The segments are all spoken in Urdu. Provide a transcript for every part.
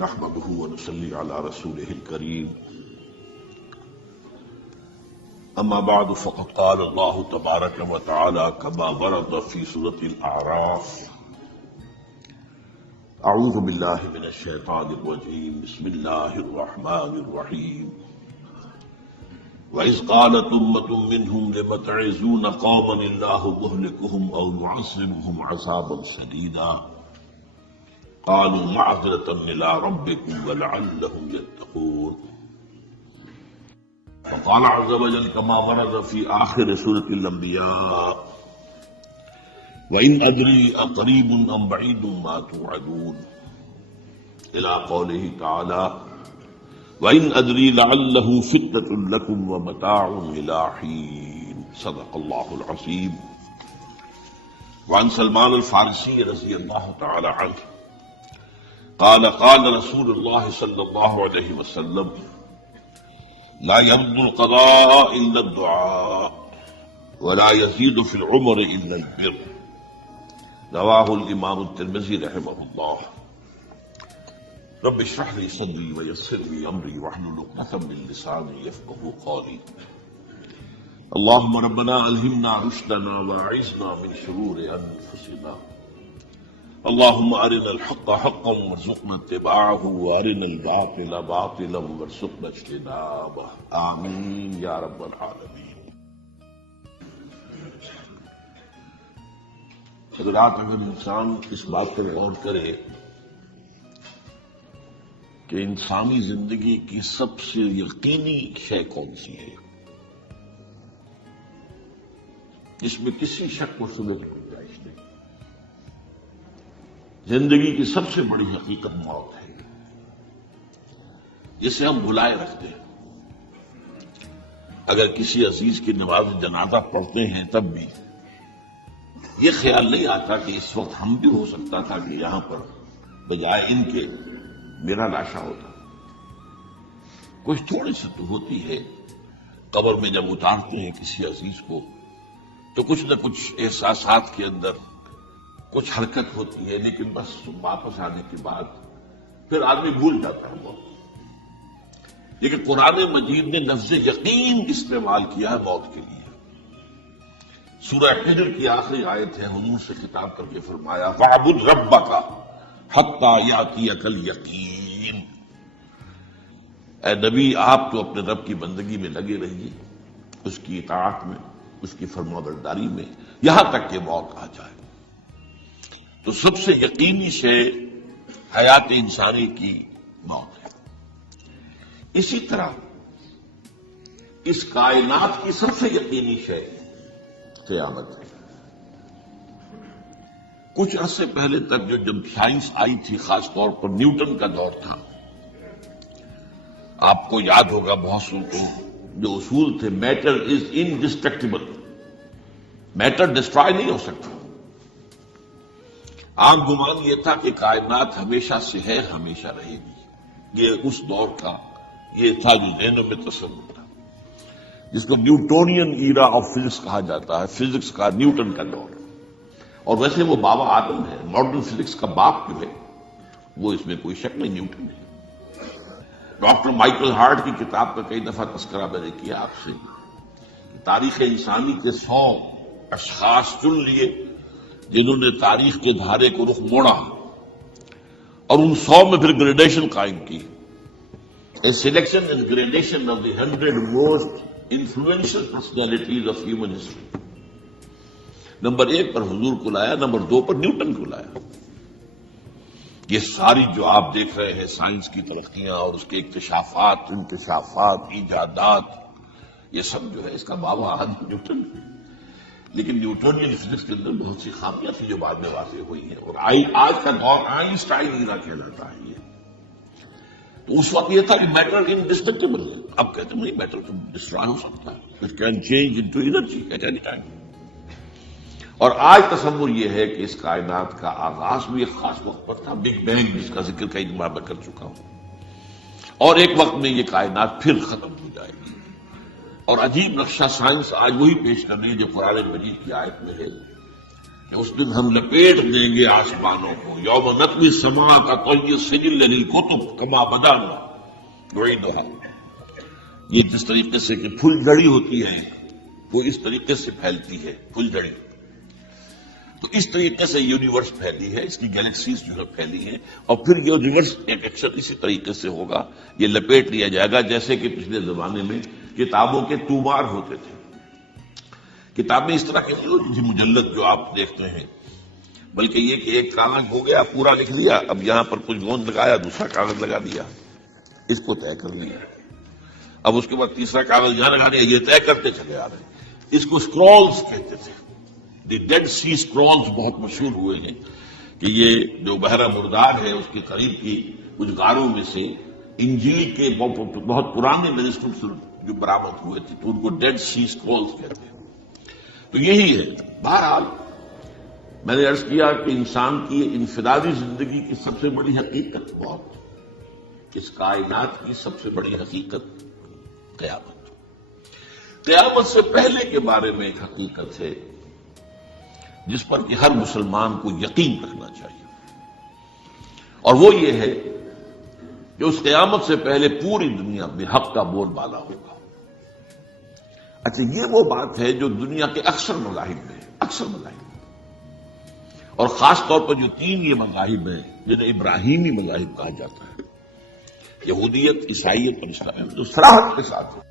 نحمده ونصلي على رسوله الكريم أما بعد فقد قال الله تبارك وتعالى كما ورد في سورة الأعراف أعوذ بالله من الشيطان الرجيم بسم الله الرحمن الرحيم وإذ قالت أمة منهم لم تعظون قوما الله مهلكهم أو معذبهم عذابا شديدا قالوا معذرة إلى ربكم ولعلهم يتقون وقال عز وجل كما ورد في آخر سورة الأنبياء وإن أدري أقريب أم بعيد ما توعدون إلى قوله تعالى وإن أدري لعله فتنة لكم ومتاع إلى حين صدق الله العظيم. وعن سلمان الفارسي رضي الله تعالى عنه قال قال رسول الله صلى الله عليه وسلم لا يمضي القضاء إلا الدعاء ولا يزيد في العمر إلا البر. رواه الإمام الترمذي رحمه الله. رب اشرح لي صدري ويسر لي أمري واحلل عقدة من لساني يفقهوا قولي. اللهم ربنا ألهمنا رشدنا وأعذنا من شرور أنفسنا. اللهم أرنا الحق حقا وارزقنا اتباعه وأرنا الباطل باطلا وارزقنا اجتنابه آمين یا رب العالمین. حضرات، اگر انسان اس بات پر غور کرے کہ انسانی زندگی کی سب سے یقینی شے کون سی ہے جس میں کسی شک و شبہ کی گنجائش نہیں، زندگی کی سب سے بڑی حقیقت موت ہے، جسے ہم بلائے رکھتے ہیں. اگر کسی عزیز کی نماز جنازہ پڑھتے ہیں تب بھی یہ خیال نہیں آتا کہ اس وقت ہم بھی ہو سکتا تھا کہ یہاں پر بجائے ان کے میرا لاشا ہوتا. کچھ تھوڑی سی تو ہوتی ہے. قبر میں جب اتارتے ہیں کسی عزیز کو تو کچھ نہ کچھ احساسات کے اندر کچھ حرکت ہوتی ہے، لیکن بس واپس آنے کے بعد پھر آدمی بھول جاتا ہے موت. لیکن قرآن مجید نے لفظ یقین استعمال کیا ہے موت کے لیے. سورہ حجر کی آخری آیت ہے، حضور سے خطاب کر کے فرمایا فَاعْبُدْ رَبَّكَ حَتَّىٰ يَأْتِيَكَ الْيَقِينُ. اے نبی، آپ تو اپنے رب کی بندگی میں لگے رہیے، اس کی اطاعت میں، اس کی فرمانبرداری میں، یہاں تک کہ موت آ جائے. تو سب سے یقینی شے حیات انسانی کی موت ہے. اسی طرح اس کائنات کی سب سے یقینی شے قیامت ہے. کچھ عرصے پہلے تک جب سائنس آئی تھی، خاص طور پر نیوٹن کا دور تھا، آپ کو یاد ہوگا بہت سو کو جو اصول تھے، میٹر از انڈسٹرکٹیبل، میٹر ڈسٹرائے نہیں ہو سکتا. عام گمان یہ تھا کہ کائنات ہمیشہ سے ہے، ہمیشہ رہے گی. یہ اس دور کا یہ تھا جو ذہنوں میں تصور تھا، جس کو نیوٹونین ایرا آف فزکس کہا جاتا ہے، فزکس کا نیوٹن کا دور. اور ویسے وہ بابا آدم ہے، ماڈرن فزکس کا باپ جو ہے وہ اس میں کوئی شک نہیں، نیوٹن ہے. ڈاکٹر مائیکل ہارٹ کی کتاب کا کئی دفعہ تذکرہ میں نے کیا آپ سے. تاریخ انسانی کے 100 اشخاص چن لیے جنہوں نے تاریخ کے دھارے کو رخ موڑا، اور ان 100 میں پھر گریڈیشن قائم کی. A selection and gradation of the 100 most influential personalities of human history. Number 1 پر حضور کو لایا، نمبر 2 پر نیوٹن کو لایا. یہ ساری جو آپ دیکھ رہے ہیں سائنس کی ترقیاں اور اس کے اکتشافات، انکشافات، ایجادات، یہ سب جو ہے اس کا بابا آدم نیوٹن ہے. لیکن نیوٹونین فزکس کے اندر بہت سی خامیاں تھیں جو بعد میں واضح ہوئی ہیں، اور آج کا دور آئنسٹائن ایرا کہلاتا ہے. تو اس وقت یہ تھا کہ میٹر انڈسٹرکٹیبل ہے. اب کہتے ہیں نہیں، میٹر تو ڈسٹرائے ہو سکتا ہے، it can change into energy at any time. اور آج تصور یہ ہے کہ اس کائنات کا آغاز بھی ایک خاص وقت پر تھا، بگ بینگ، جس کا ذکر کئی بار میں کر چکا ہوں، اور ایک وقت میں یہ کائنات پھر ختم ہو جائے گی. اور عجیب نقشہ سائنس آج وہی پیش کر رہی ہے جو قرآن مجید کی آیت میں ہے کہ اس دن ہم لپیٹ دیں گے آسمانوں کو، یوم نطوی السماء کا طی السجل للکتب کما بدانا نعیدھا، یہ جس طریقے سے کہ پھل جھڑی ہوتی ہے وہ اس طریقے سے پھیلتی ہے، پھل جھڑی، تو اس طریقے سے یونیورس پھیلی ہے، اس کی گیلیکسیز جو ہے پھیلی ہے، اور پھر یونیورس ایک اکثر اسی طریقے سے ہوگا، یہ لپیٹ لیا جائے گا جیسے کہ پچھلے زمانے میں کتابوں کے تومار ہوتے تھے۔ کتابیں اس طرح کی نہیں ہوتی تھی مجلد جو آپ دیکھتے ہیں، بلکہ یہ کہ ایک کاغذ ہو گیا پورا لکھ لیا، اب یہاں پر کچھ گوند لگایا، دوسرا کاغذ لگا دیا، اس کو طے کر لیا، اب اس کے بعد تیسرا کاغذ یہاں لگا دیا، یہ طے کرتے چلے آ رہے ہیں۔ اس کو اسکرولز کہتے تھے، دی ڈیڈ سی اسکرولز بہت مشہور ہوئے ہیں کہ یہ جو بحر مردار ہے اس کے قریب کی کچھ غاروں میں سے انجیل کے بہت پرانے مینuscripts جو برآمد ہوئے تھے تو ان کو ڈیڈ سی اسکرولز کہتے ہیں۔ تو یہی ہے۔ بہرحال میں نے عرض کیا کہ انسان کی انفرادی زندگی کی سب سے بڑی حقیقت موت، اس کائنات کی سب سے بڑی حقیقت قیامت۔ قیامت سے پہلے کے بارے میں ایک حقیقت ہے جس پر کہ ہر مسلمان کو یقین رکھنا چاہیے، اور وہ یہ ہے کہ اس قیامت سے پہلے پوری دنیا میں حق کا بول بالا ہوگا۔ اچھا، یہ وہ بات ہے جو دنیا کے اکثر مذاہب میں ہے، اکثر مذاہب میں، اور خاص طور پر جو تین یہ مذاہب ہیں جنہیں ابراہیمی مذاہب کہا جاتا ہے، یہودیت، عیسائیت اور اسلام، جو صراحت کے ساتھ ہے۔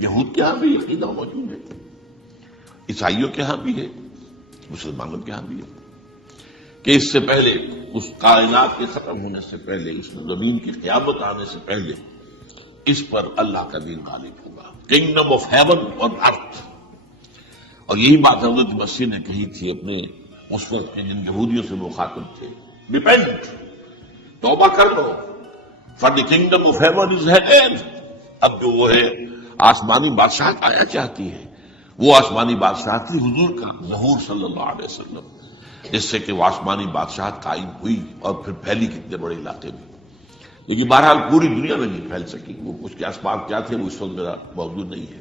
یہود کے ہاں بھی عقیدہ موجود ہے، عیسائیوں کے ہاں بھی ہے، مسلمانوں کے ہاں بھی ہے، کہ اس سے پہلے، اس کائنات کے ختم ہونے سے پہلے، اس زمین کی قیامت آنے سے پہلے اس پر اللہ کا دین غالب ہوگا، کنگڈم آف ہیون اور ارتھ۔ اور یہی بات حضرت مسیح نے کہی تھی اپنے اس وقت کے جن یہودیوں سے مخاطب تھے، ریپینٹ، توبہ کر لو، for the kingdom of heaven is at hand. اب جو وہ ہے آسمانی بادشاہت آیا چاہتی ہے، وہ آسمانی بادشاہت تھی حضور کا ظہور صلی اللہ علیہ وسلم، جس سے کہ وہ آسمانی بادشاہت قائم ہوئی اور پھر پھیلی کتنے بڑے علاقے میں، لیکن بہرحال پوری دنیا میں نہیں پھیل سکی، وہ اس کے اسباب کیا تھے وہ اس وقت میرا موجود نہیں ہے،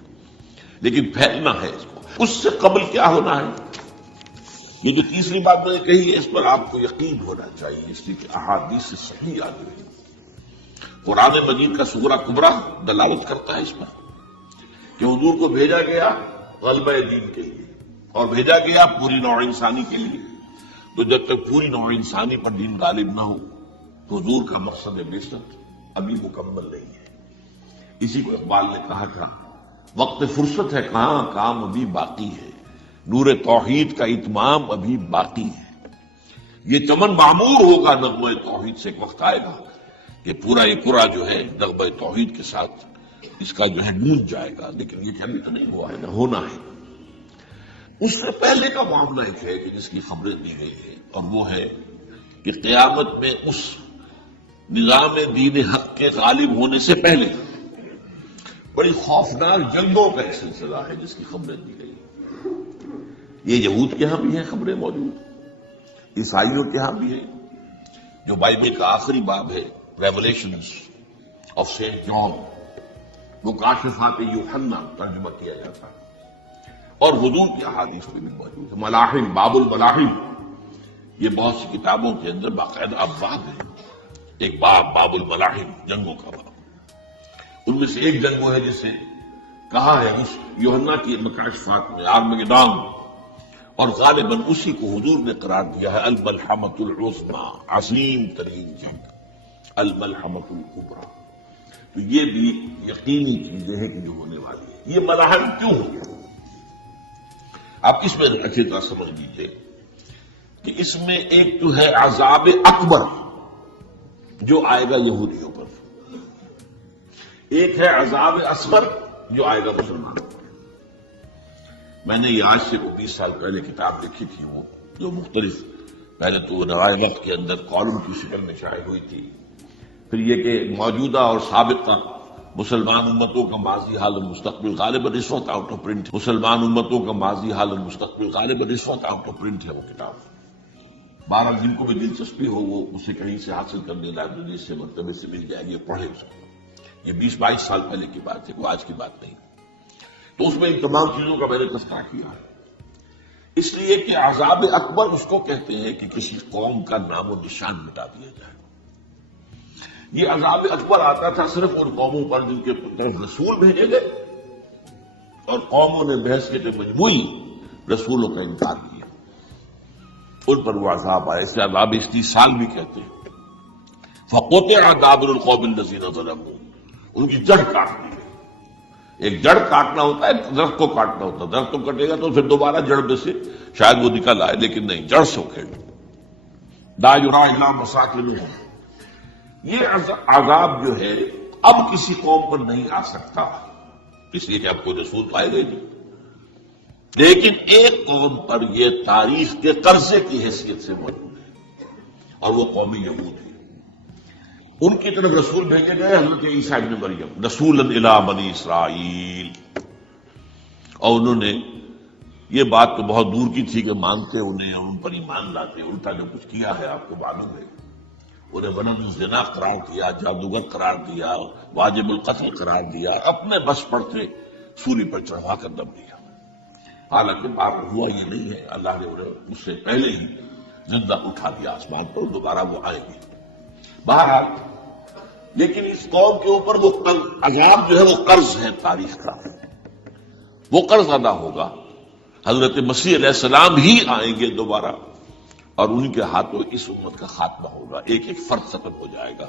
لیکن پھیلنا ہے اس کو۔ اس سے قبل کیا ہونا ہے، یہ جو تیسری بات میں نے کہی ہے اس پر آپ کو یقین ہونا چاہیے، اس لیے کہ احادیث صحیح آ گئی، قرآن مجید کا سورہ کبریٰ دلالت کرتا ہے اس پر کہ حضور کو بھیجا گیا غلبہ دین کے لیے، اور بھیجا گیا پوری نوع انسانی کے لیے، تو جب تک پوری نوع انسانی پر دین غالب نہ ہو تو حضور کا مقصد بعثت ابھی مکمل نہیں ہے۔ اسی کو اقبال نے کہا تھا، وقت فرصت ہے کہاں، کام ابھی باقی ہے، نور توحید کا اتمام ابھی باقی ہے۔ یہ چمن معمور ہوگا نغمہ توحید سے، ایک وقت آئے گا کہ پورا یہ پورا جو ہے نغمہ توحید کے ساتھ اس کا جو ہے گونج جائے گا، لیکن یہ ابھی تو نہیں ہوا ہے، نہ ہونا ہے۔ اس سے پہلے کا معاملہ ایک ہے کہ جس کی خبریں دی گئی ہیں، اور وہ ہے کہ قیامت میں اس نظام دین حق کے غالب ہونے سے پہلے بڑی خوفناک جنگوں کا ایک سلسلہ ہے جس کی خبریں دی گئی ہیں۔ یہ یہود کے ہاں بھی ہیں خبریں موجود، عیسائیوں کے ہاں بھی ہیں، جو بائبل کا آخری باب ہے ریولیشنز آف سینٹ جان، مکاشفات یوحنا ترجمہ کیا جاتا ہے، اور حضور کی احادیث میں بھی موجود ہے۔ ملاحم، باب الملاحم، یہ بہت سی کتابوں کے اندر باقاعدہ ابواب ہے، ایک باب الملاحم، جنگوں کا باب۔ ان میں سے ایک جنگ وہ ہے جسے کہا ہے اس یوحنا کی مکاشفات میں آرمگدان، اور غالباً اسی کو حضور نے قرار دیا ہے الملحمۃ العظمی، عظیم ترین جنگ، الملحمۃ الکبریٰ۔ تو یہ بھی یقینی چیزیں ہیں کہ جو ہونے والی ہے۔ یہ ملاحم کیوں ہو گیا، آپ اس میں اچھی طرح سمجھ لیجیے کہ اس میں ایک تو ہے عذاب اکبر جو آئے گا یہودیوں پر، ایک ہے عذاب اصغر جو آئے گا مسلمانوں پر۔ میں نے یہ آج سے 20 سال پہلے کتاب لکھی تھی، وہ جو مختلف، پہلے تو نوائے وقت کے اندر کالم کی شکل میں شائع ہوئی تھی، پھر یہ کہ موجودہ اور سابقہ مسلمان امتوں کا ماضی حال اور مستقبل، غالباً اس وقت آؤٹ آف پرنٹ، مسلمان امتوں کا ماضی حال اور مستقبل غالباً اس وقت آؤٹ آف پرنٹ ہے وہ کتاب۔ بہرحال جن کو بھی دلچسپی ہو وہ اسے کہیں سے حاصل کرنے، لائبریری سے، مرتبے سے مل جائے گی، پڑھے اس کو۔ یہ 20-22 سال پہلے کی بات ہے، کوئی آج کی بات نہیں۔ تو اس میں ان تمام چیزوں کا میں نے تذکرہ کیا ہے۔ اس لیے کہ عذاب اکبر اس کو کہتے ہیں کہ کسی قوم کا نام و نشان مٹا دیا جائے۔ یہ عذاب اکبر آتا تھا صرف ان قوموں پر جن کے طرف رسول بھیجے گئے اور قوموں نے بحث کے مجموعی رسولوں کا انکار کیا، ان پر وہ عذاب آئے۔ اسے عذاب استیصال بھی کہتے ہیں۔ فقطع دابر القوم الذین ظلموا، ان کی جڑ کاٹ دی گئی۔ ایک جڑ کاٹنا ہوتا ہے، درخت کو کاٹنا ہوتا ہے، درخت کو کٹے گا تو پھر دوبارہ جڑ میں سے شاید وہ نکل آئے، لیکن نہیں، جڑ سے اکھیڑ لا یرا الا مساکنہم۔ یہ عذاب جو ہے اب کسی قوم پر نہیں آ سکتا، اس لیے کہ اب کوئی رسول پائے گئے نہیں، لیکن ایک قوم پر یہ تاریخ کے قرضے کی حیثیت سے موجود ہے، اور وہ قوم یہود ہے۔ ان کی طرف رسول بھیجے گئے حضرت عیسیٰ ابن مریم، رسولا الی بنی اسرائیل، اور انہوں نے یہ بات تو بہت دور کی تھی کہ مانتے انہیں اور ان پر ایمان لاتے، الٹا جو کچھ کیا ہے آپ کو معلوم ہے۔ انہیں ولد الزنا قرار دیا، جادوگر قرار دیا، واجب القتل قرار دیا، اپنے بس پڑتے سولی پر چڑھا کر دم دیا۔ حالانکہ بات ہوا یہ نہیں ہے، اللہ نے انہیں اس سے پہلے ہی زندہ اٹھا دیا آسمان پر، دوبارہ وہ آئے گی۔ بہرحال لیکن اس قوم کے اوپر وہ عذاب جو ہے وہ قرض ہے تاریخ کا، وہ قرض ادا ہوگا۔ حضرت مسیح علیہ السلام ہی آئیں گے دوبارہ، اور ان کے ہاتھوں اس امت کا خاتمہ ہوگا، ایک ایک فرد ختم ہو جائے گا۔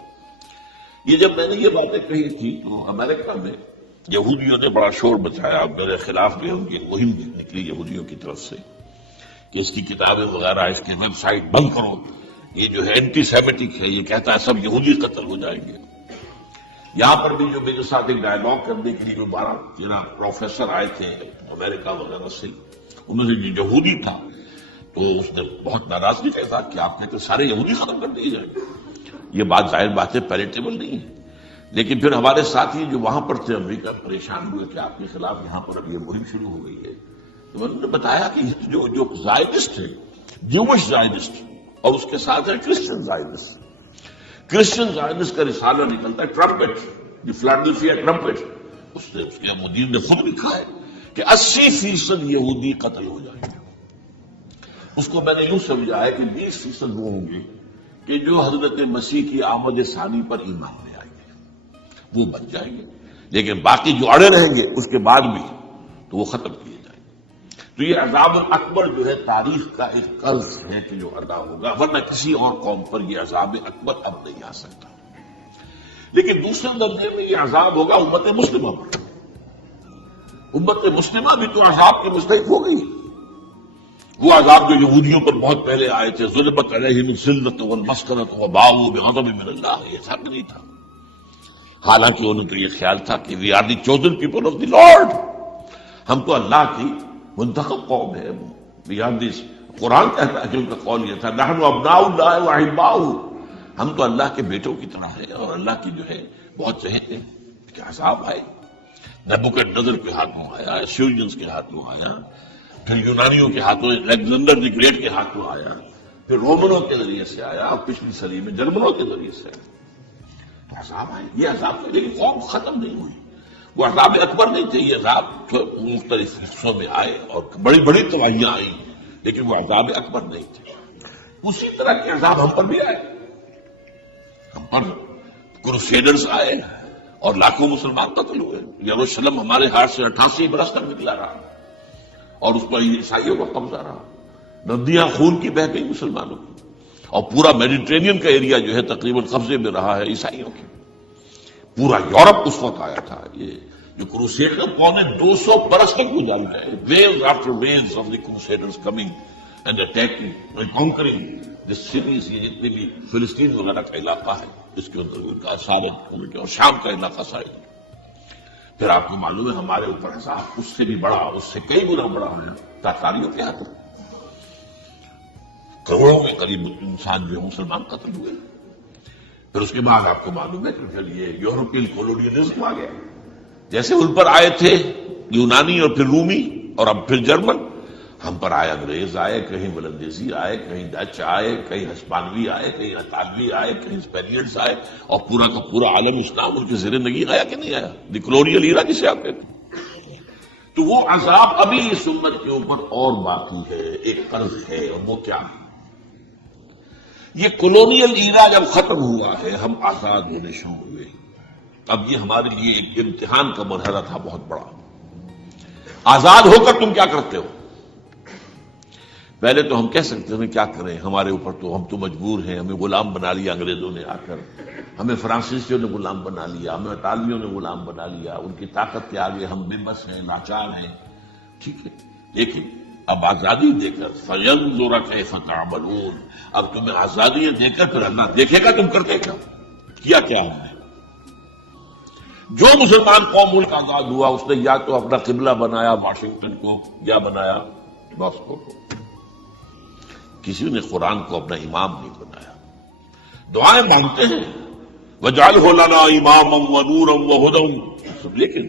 یہ جب میں نے یہ باتیں کہی تھی تو امریکہ میں یہودیوں نے بڑا شور مچایا، میرے خلاف بھی ان کی مہم نکلی یہودیوں کی طرف سے کہ اس کی کتابیں وغیرہ، اس کی ویب سائٹ بند کرو، یہ جو ہے اینٹی سیمیٹک ہے، یہ کہتا ہے سب یہودی قتل ہو جائیں گے۔ یہاں پر بھی جو میرے ساتھ ایک ڈائلاگ کرنے کے لیے جو 12 پروفیسر آئے تھے امریکہ وغیرہ سے، انہوں نے جو یہودی تھا تو اس نے بہت ناراضگی کا اظہار کیا، آپ کہتے سارے یہودی ختم کر دیے جائیں گے۔ یہ بات ظاہر بات ہے پیلیٹیبل نہیں ہے، لیکن پھر ہمارے ساتھی جو وہاں پر تھے امریکہ پریشان ہوئے کہ آپ کے خلاف یہاں پر اب یہ مہم شروع ہو گئی ہے۔ تو انہوں نے بتایا کہ جو زائنسٹ ہے، جوش زائنسٹ، اور اس کے ساتھ ہے کرسچن زائنسٹ۔ کرسچن زائنسٹ کا رسالہ نکلتا ہے ٹرمپٹ، دی فلاڈلفیا ٹرمپٹ، اس کے مدیر نے خود لکھا ہے کہ 80% یہودی قتل ہو جائیں گے۔ اس کو میں نے یوں سمجھا ہے کہ 20% وہ ہوں گے کہ جو حضرت مسیح کی آمد ثانی پر ایمان لے آئیں گے، وہ بچ جائیں گے، لیکن باقی جو اڑے رہیں گے اس کے بعد بھی تو وہ ختم کیے جائیں گے۔ تو یہ عذاب اکبر جو ہے تاریخ کا ایک قرض ہے کہ جو ادا ہوگا، ورنہ کسی اور قوم پر یہ عذاب اکبر اب نہیں آ سکتا۔ لیکن دوسرے درجے میں یہ عذاب ہوگا امت مسلمہ پر۔ امت مسلمہ بھی تو عذاب کی مستحق ہو گئی۔ وہ عذاب جو یہودیوں پر بہت پہلے آئے تھے، ظلمت علیہم الذلۃ والمسکنۃ وباؤوا بغضب من اللہ، یہ سب نہیں تھا۔ حالانکہ انہوں کو یہ خیال تھا کہ we are the chosen people of the Lord, ہم تو اللہ کی منتخب قوم ہے۔ قرآن کہتا ہے کہ ان کا قول یہ تھا نحن ابناء اللہ واحباؤہ، ہم تو اللہ کے بیٹوں کی طرح ہیں اور اللہ کی جو ہے بہت چہتے ہیں۔ کہ عذاب آئے، نبوکدنضر کے ہاتھوں آیا، ایشورینز کے ہاتھوں آیا، پھر یونانیوں کے ہاتھوں، الیگزینڈر دی گریٹ کے ہاتھوں آیا، پھر رومنوں کے ذریعے سے آیا، اور پچھلی صدی میں جرمنوں کے ذریعے سے آیا۔ تو عذاب آئے، یہ عذاب تھا، لیکن قوم ختم نہیں ہوئی۔ وہ عذاب اکبر نہیں تھے، یہ عذاب مختلف حصوں میں آئے اور بڑی بڑی تباہیاں آئیں، لیکن وہ عذاب اکبر نہیں تھے۔ اسی طرح کے عذاب ہم پر بھی آئے، ہم پر کروسیڈرز آئے اور لاکھوں مسلمان قتل ہوئے۔ یروشلم ہمارے ہاتھ سے 88 برس تک نکلا رہا اور اس پر عیسائیوں کا قبضہ رہا، ندیاں خون کی بہہ گئی مسلمانوں کی، اور پورا میڈیٹرینین کا ایریا جو ہے تقریباً قبضے میں رہا ہے عیسائیوں کے۔ پورا یورپ اس وقت آیا تھا۔ یہ جو کروسیڈر 250 برس تک گزارا ہے، waves after waves of the crusaders coming and attacking and conquering the cities, یہ جتنے بھی فلسطین وغیرہ کا علاقہ ہے اس کے اندر ان کا سارے، اور شام کا علاقہ سارے۔ پھر آپ کو معلوم ہے ہمارے اوپر عذاب اس سے بھی بڑا، اس سے کئی گنا بڑا ہے تاتاریوں کے ہاتھوں، کروڑوں میں قریب انسان جو مسلمان قتل ہوئے۔ پھر اس کے بعد آپ کو معلوم ہے کہ پھر یہ یورپین کولونیلزم آ گیا، جیسے ان پر آئے تھے یونانی اور پھر رومی اور اب پھر جرمن، ہم پر آئے انگریز آئے، کہیں ولندیزی آئے، کہیں ڈچ آئے، کہیں ہسپانوی آئے، کہیں اطالوی آئے، کہیں اسپینیئرز آئے، اور پورا کا پورا عالم اسلام ان کے زیر نگین آیا کہ نہیں آیا؟ دی کلونیل ایرا جسے آپ کہتے ہیں۔ تو تو وہ عذاب ابھی اس امت کے اوپر اور باقی ہے، ایک قرض ہے، اور وہ کیا ہے؟ یہ کولونیل ایرا جب ختم ہوا ہے، ہم آزاد ہونے شروع ہوئے، اب یہ ہمارے لیے ایک امتحان کا مرحلہ تھا بہت بڑا۔ آزاد ہو کر تم کیا کرتے ہو؟ پہلے تو ہم کہہ سکتے ہیں کیا کریں، ہمارے اوپر تو ہم تو مجبور ہیں، ہمیں غلام بنا لیا انگریزوں نے آ کر، ہمیں فرانسیسیوں نے غلام بنا لیا، ہمیں اطالویوں نے غلام بنا لیا، ان کی طاقت کے آگے ہم بے بس ہیں، لاچار ہیں۔ ٹھیک ہے، لیکن اب آزادی دے کر فَيَنظُرَ كَيْفَ تَعْمَلُونَ، اب تمہیں آزادی دے کر پھر اللہ دیکھے گا تم کرتے کیا کیا ہم نے۔ جو مسلمان قوم ملک آزاد ہوا اس نے یا تو اپنا قبلہ بنایا واشنگٹن کو، یا بنایا ماسکو کو، کسی نے قرآن کو اپنا امام نہیں بنایا۔ دعائیں مانگتے ہیں وَاجْعَلْهُ لَنَا إِمَامًا وَنُورًا وَهُدًى، لیکن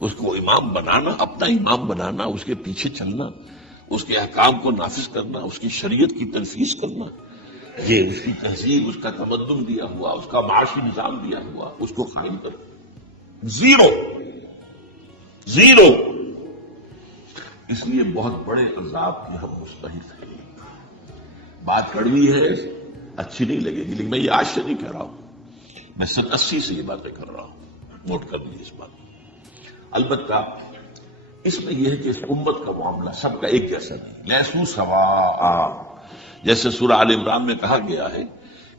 اس کو امام بنانا، اپنا امام بنانا، اس کے پیچھے چلنا، اس کے احکام کو نافذ کرنا، اس کی شریعت کی تنفیذ کرنا، یہ اس کی تہذیب، اس کا تمدن دیا ہوا، اس کا معاشی نظام دیا ہوا، اس کو قائم کرنا، زیرو۔ اس لیے بہت بڑے عذاب کے ہم مستحق ہیں۔ بات کڑوی ہے، اچھی نہیں لگے گی، لیکن میں یہ آج سے نہیں کہہ رہا ہوں، میں 87 سے یہ باتیں کر رہا ہوں، نوٹ کر لیجیے اس بات۔ البتہ اس میں یہ ہے کہ اس امت کا معاملہ سب کا ایک جیسا نہیں، لیسو سواء، جیسے سورہ آل عمران میں کہا گیا ہے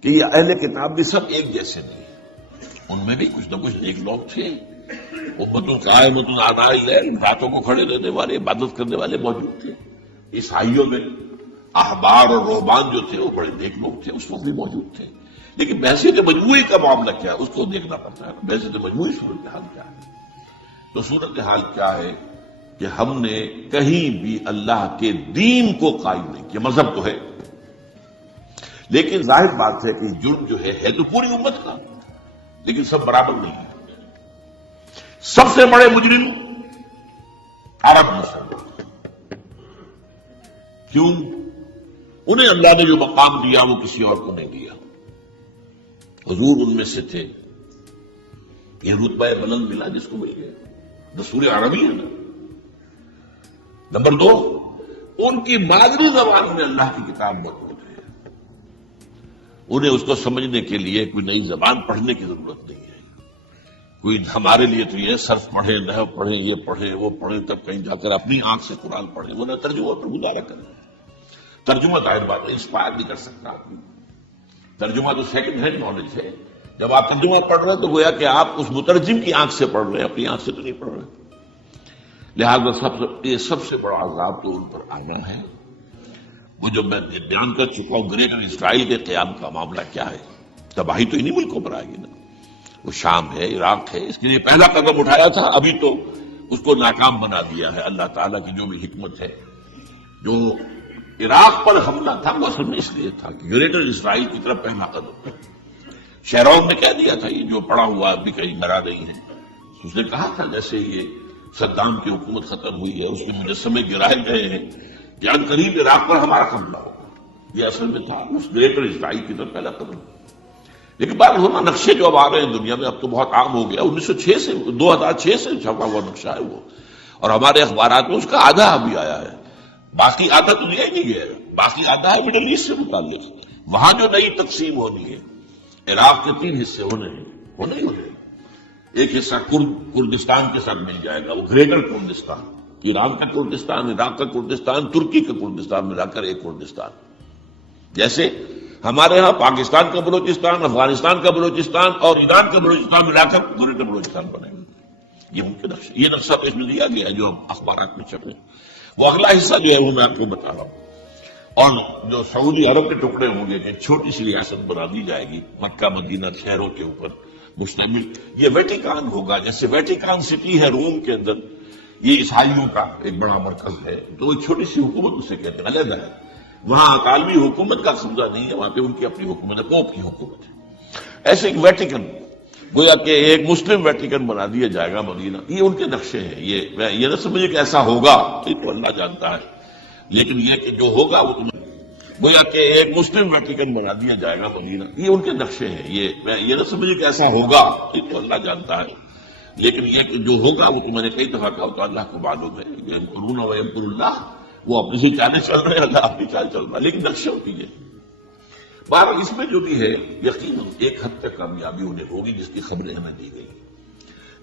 کہ یہ اہل کتاب بھی سب ایک جیسے نہیں، ان میں بھی کچھ نہ کچھ نیک لوگ تھے، امت قائمۃ آناء اللیل، راتوں کو کھڑے رہنے والے، عبادت کرنے والے موجود تھے۔ عیسائیوں میں احبار اور رہبان جو تھے وہ بڑے نیک لوگ تھے، اس وقت بھی موجود تھے، لیکن بحثیت مجموعی کا معاملہ کیا ہے اس کو دیکھنا پڑتا ہے، بحثیت مجموعی صورتحال کیا ہے۔ تو صورتحال کیا ہے کہ ہم نے کہیں بھی اللہ کے دین کو قائم نہیں کیا، مذہب تو ہے، لیکن ظاہر بات ہے کہ جرم جو ہے تو پوری امت کا، لیکن سب برابر نہیں ہے۔ سب سے بڑے مجرم عرب مسلمان، کیوں؟ انہیں اللہ نے جو مقام دیا وہ کسی اور کو نہیں دیا، حضور ان میں سے تھے، یہ رتبہ بلند ملا جس کو مل گیا، دستور عربی ہے نا۔ نمبر 2، ان کی مادری زبان میں اللہ کی کتاب موجود ہے، انہیں اس کو سمجھنے کے لیے کوئی نئی زبان پڑھنے کی ضرورت نہیں ہے۔ کوئی ہمارے لیے تو یہ صرف پڑھیں، نحو پڑھیں، یہ پڑھیں، وہ پڑھیں، تب کہیں جا کر اپنی آنکھ سے قرآن پڑھیں، وہ نہ ترجمہ پر گزارا کریں۔ ترجمہ ظاہر بات ہے انسپائر نہیں کر سکتا آدمی، ترجمہ تو سیکنڈ ہینڈ نالج ہے۔ جب آپ ترجمہ پڑھ رہے ہیں تو گویا کہ آپ اس مترجم کی آنکھ سے پڑھ رہے ہیں، اپنی آنکھ سے تو نہیں پڑھ رہے۔ لہذا یہ سب سے بڑا عذاب تو ان پر آنا ہے۔ وہ جو میں بیان کر چکا ہوں گریٹر اسرائیل کے قیام کا معاملہ کیا ہے، تباہی تو انہی ملکوں پر آئے گی نا، وہ شام ہے، عراق ہے، اس کے لیے پہلا قدم اٹھایا تھا، ابھی تو اس کو ناکام بنا دیا ہے اللہ تعالیٰ کی جو بھی حکمت ہے۔ جو عراق پر حملہ تھا وہ اصل میں اس لیے تھا کہ گریٹر اسرائیل کی طرف پہلا قدم تھا۔ شیرون نے کہہ دیا تھا یہ جو پڑا ہوا ابھی کہیں مرا نہیں ہے، اس نے کہا تھا جیسے یہ صدام کی حکومت ختم ہوئی ہے، اس میں مجسمے گرائے گئے ہیں کہ ان قریب عراق پر ہمارا حملہ ہوگا، یہ اصل میں تھا اس گریٹر اسرائیل کی طرف پہلا قدم۔ لیکن بات ہونا نقشے جو اب آ رہے ہیں دنیا میں اب تو بہت عام ہو گیا، 1906 سے 2006 سے چھپا ہوا نقشہ ہے وہ، اور ہمارے اخبارات میں اس کا آدھا ابھی آیا ہے، باقی آدھا تو دیا ہی نہیں گیا، باقی آدھا ہے مڈل ایسٹ سے متعلق۔ وہاں جو نئی تقسیم ہونی ہے، عراق کے 3 حصے ہونے ہیں، ایک حصہ کردستان کے ساتھ مل جائے گا، وہ گریٹر کردستان، ایران کا کردستان، عراق کا کردستان، ترکی کا کردستان ملا کر ایک کردستان۔ جیسے ہمارے ہاں پاکستان کا بلوچستان، افغانستان کا بلوچستان اور ایران کا بلوچستان ملا کر گریٹر بلوچستان بنے گا، یہ ممکن نقشہ، یہ نقشہ پیش میں دیا گیا ہے جو اخبارات میں چھپے۔ وہ اگلا حصہ جو ہے وہ میں آپ کو بتا رہا ہوں، اور جو سعودی عرب کے ٹکڑے ہوں گے کہ چھوٹی سی ریاست بنا دی جائے گی مکہ مدینہ شہروں کے اوپر مشتمل، یہ ویٹیکان ہوگا، جیسے ویٹیکان سٹی ہے روم کے اندر، یہ عیسائیوں کا ایک بڑا مرکز ہے، تو وہ چھوٹی سی حکومت اسے کہتے ہیں، علیحدہ ہے، وہاں اکالوی حکومت کا قبضہ نہیں ہے، وہاں پہ ان کی اپنی حکومت ہے، پوپ کی حکومت ہے۔ ایسے ایک ویٹیکن، گویا کہ ایک مسلم ویٹیکن بنا دیا جائے گا مدینہ، یہ ان کے نقشے ہیں، یہ نہ سمجھے کہ ایسا ہوگا، یہ تو اللہ جانتا ہے، لیکن یہ کہ جو ہوگا وہ تمہیں گویا کہ ایک مسلم ویٹیکن بنا دیا جائے گا مدینہ، یہ ان کے نقشے ہیں، یہ نہ سمجھے کہ ایسا ہوگا، یہ تو اللہ جانتا ہے، لیکن یہ کہ جو ہوگا وہ تو میں نے کئی دفعہ کہا تو اللہ کو معلوم ہے، یمکرون و یمکر اللہ، وہ اپنی سے چالیں چل رہے ہیں، اللہ اپنی چال چل رہا ہے، لیکن نقشے ہوتی ہے۔ بہرحال اس میں جو بھی ہے یقیناً ایک حد تک کامیابی انہیں ہوگی جس کی خبریں ہمیں دی گئی۔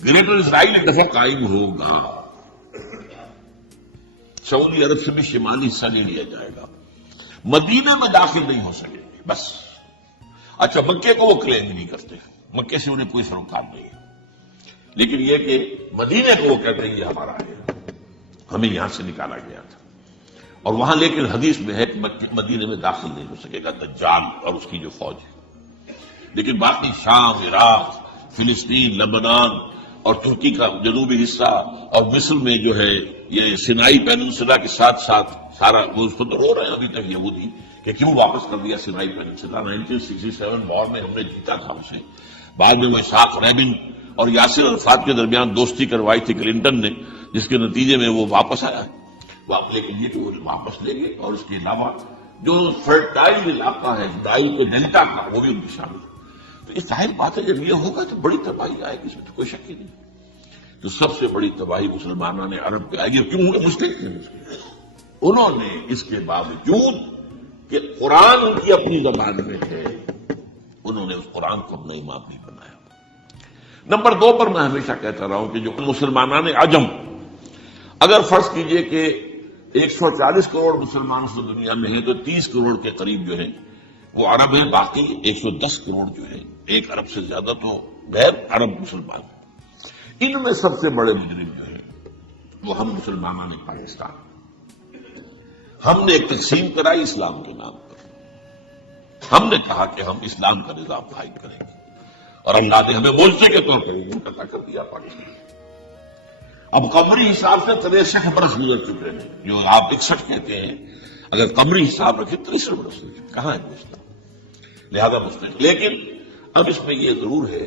گریٹر اسرائیل ایک دفعہ قائم ہوگا، سعودی عرب سے بھی شمالی حصہ نہیں لیا جائے گا، مدینے میں داخل نہیں ہو سکے گے بس۔ اچھا، مکے کو وہ کلیم نہیں کرتے، مکے سے انہیں کوئی سروکار نہیں ہے، لیکن یہ کہ مدینے کو وہ کہتے ہیں یہ ہمارا ہے، ہمیں یہاں سے نکالا گیا تھا، اور وہاں لیکن حدیث میں ہے کہ مدینے میں داخل نہیں ہو سکے گا دجال اور اس کی جو فوج ہے، لیکن باقی شام، عراق، فلسطین، لبنان اور ترکی کا جنوبی حصہ اور مصر میں جو ہے یہ سینائی پیننسلا کے ساتھ ساتھ سارا وہ اس کو تو رو رہے ہیں ابھی تک یہودی کہ کیوں واپس کر دیا سینائی پیننسلا۔ 1967 وار میں ہم نے جیتا تھا اسے، بعد میں وہ اسحاق رابن اور یاسر عرفات کے درمیان دوستی کروائی تھی کلنٹن نے، جس کے نتیجے میں وہ واپس آیا ہے، لیکن یہ کہ وہ واپس لے گئے، اور اس کے علاوہ جو فرٹائل علاقہ ہے اسرائیل کے ڈیلٹا کا وہ بھی ان کی شامل ہے۔ تو یہ ظاہر بات ہے جب یہ ہوگا تو بڑی تباہی آئے گی، اس میں تو کوئی شک ہی نہیں۔ تو سب سے بڑی تباہی مسلمانوں نے عرب پہ آئے گی، کیوں مسلم تھے انہوں نے اس کے باوجود کہ قرآن ان کی اپنی زبان میں ہے، انہوں نے اس قرآن کو اپنا امام نہیں بنایا۔ نمبر 2 پر میں ہمیشہ کہتا رہا ہوں کہ جو مسلمانان عجم، اگر فرض کیجئے کہ 140 کروڑ مسلمان اس دنیا میں ہیں تو 30 کروڑ کے قریب جو ہیں وہ عرب ہیں، باقی 110 کروڑ جو ہے، 1 ارب سے زیادہ تو غیر عرب مسلمان ہیں۔ ان میں سب سے بڑے مجرم جو ہیں وہ ہم مسلمانوں نے پاکستان، ہم نے ایک تقسیم کرائی اسلام کے نام پر، ہم نے کہا کہ ہم اسلام کا نظام قائم کریں گے، اور اللہ نے ہمیں معجزے کے طور پر منقطع کر دیا پاکستان۔ اب قمری حساب سے 63 برس گزر چکے ہیں، جو آپ 61 کہتے ہیں، اگر قمری حساب رکھے 63 برس کہاں ہے مسلم، لہذا مسلم۔ لیکن اب اس میں یہ ضرور ہے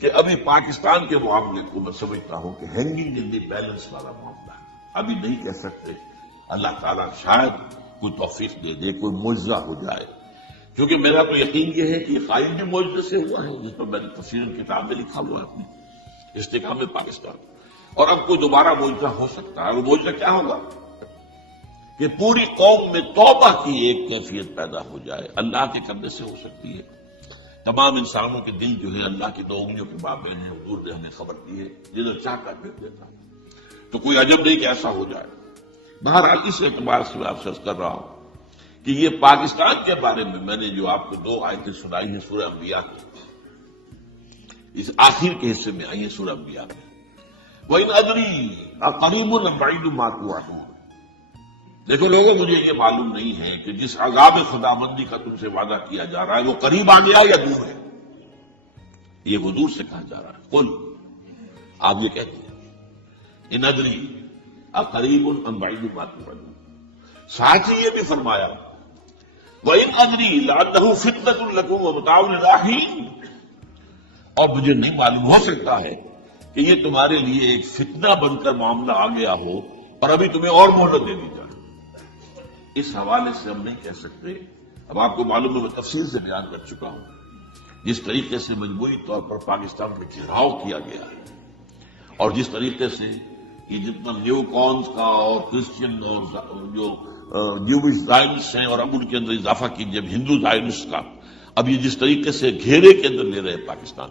کہ ابھی پاکستان کے معاملے کو میں سمجھتا ہوں کہ ہینگنگ ان دی بیلنس والا معاملہ ہے، ابھی نہیں کہہ سکتے، اللہ تعالیٰ شاید کوئی توفیق دے دے، کوئی معجزہ ہو جائے، کیونکہ میرا تو یقین یہ ہے کہ یہ قائم بھی معجزے سے ہوا ہے، جس پر میں نے تفصیل کتاب میں لکھا ہوا ہے اپنی استحکام پاکستان، اور اب کوئی دوبارہ معجزہ ہو سکتا ہے۔ وہ معجزہ کیا ہوگا کہ پوری قوم میں توبہ کی ایک کیفیت پیدا ہو جائے، اللہ کے کرنے سے ہو سکتی ہے۔ تمام انسانوں کے دل جو ہے اللہ کی 2 انگلیوں کے مابین ہیں، حضور نے ہمیں خبر دی ہے، جدھر چاہتا پھر دیتا، تو کوئی عجب نہیں کہ ایسا ہو جائے۔ بہرحال اس اعتبار سے میں آپ سے عرض کر رہا ہوں کہ یہ پاکستان کے بارے میں نے جو آپ کو 2 آیتیں سنائی ہیں سورہ انبیاء کی، اس آخر کے حصے میں آئی ہیں سورہ انبیاء میں، وَإِنْ أَدْرِي أَقَرِيبٌ أَمْ بَعِيدٌ مَا تُوعَدُونَ۔ دیکھو لوگوں، مجھے یہ معلوم نہیں ہے کہ جس عذاب خداوندی کا تم سے وعدہ کیا جا رہا ہے وہ قریب آ گیا یا دور ہے، یہ وہ دور سے کہا جا رہا ہے۔ قل، آپ یہ کہتے ہیں ان ادری اقریب ام بعید ما توعدون، ساتھ ہی یہ بھی فرمایا وَإِنْ أَدْرِي لَعَلَّهُ فِتْنَةٌ لَكُمْ وَمَتَاعٌ إِلَىٰ حِينٍ، اور مجھے نہیں معلوم، ہو سکتا ہے کہ یہ تمہارے لیے ایک فتنہ بن کر معاملہ آ گیا ہو اور ابھی تمہیں اور مہلت دے دی جائے۔ اس حوالے سے ہم نہیں کہہ سکتے، اب آپ کو معلوم ہے میں تفصیل سے بیان کر چکا ہوں جس طریقے سے مجموعی طور پر پاکستان میں گھیراؤ کیا گیا ہے، اور جس طریقے سے یہ جتنا نیو کونس کا اور کرسچن اور جو جیوش زائنس ہیں، اور اب ان کے اندر اضافہ کیجیے ہندو زائنس کا، اب یہ جس طریقے سے گھیرے کے اندر لے رہے ہیں پاکستان،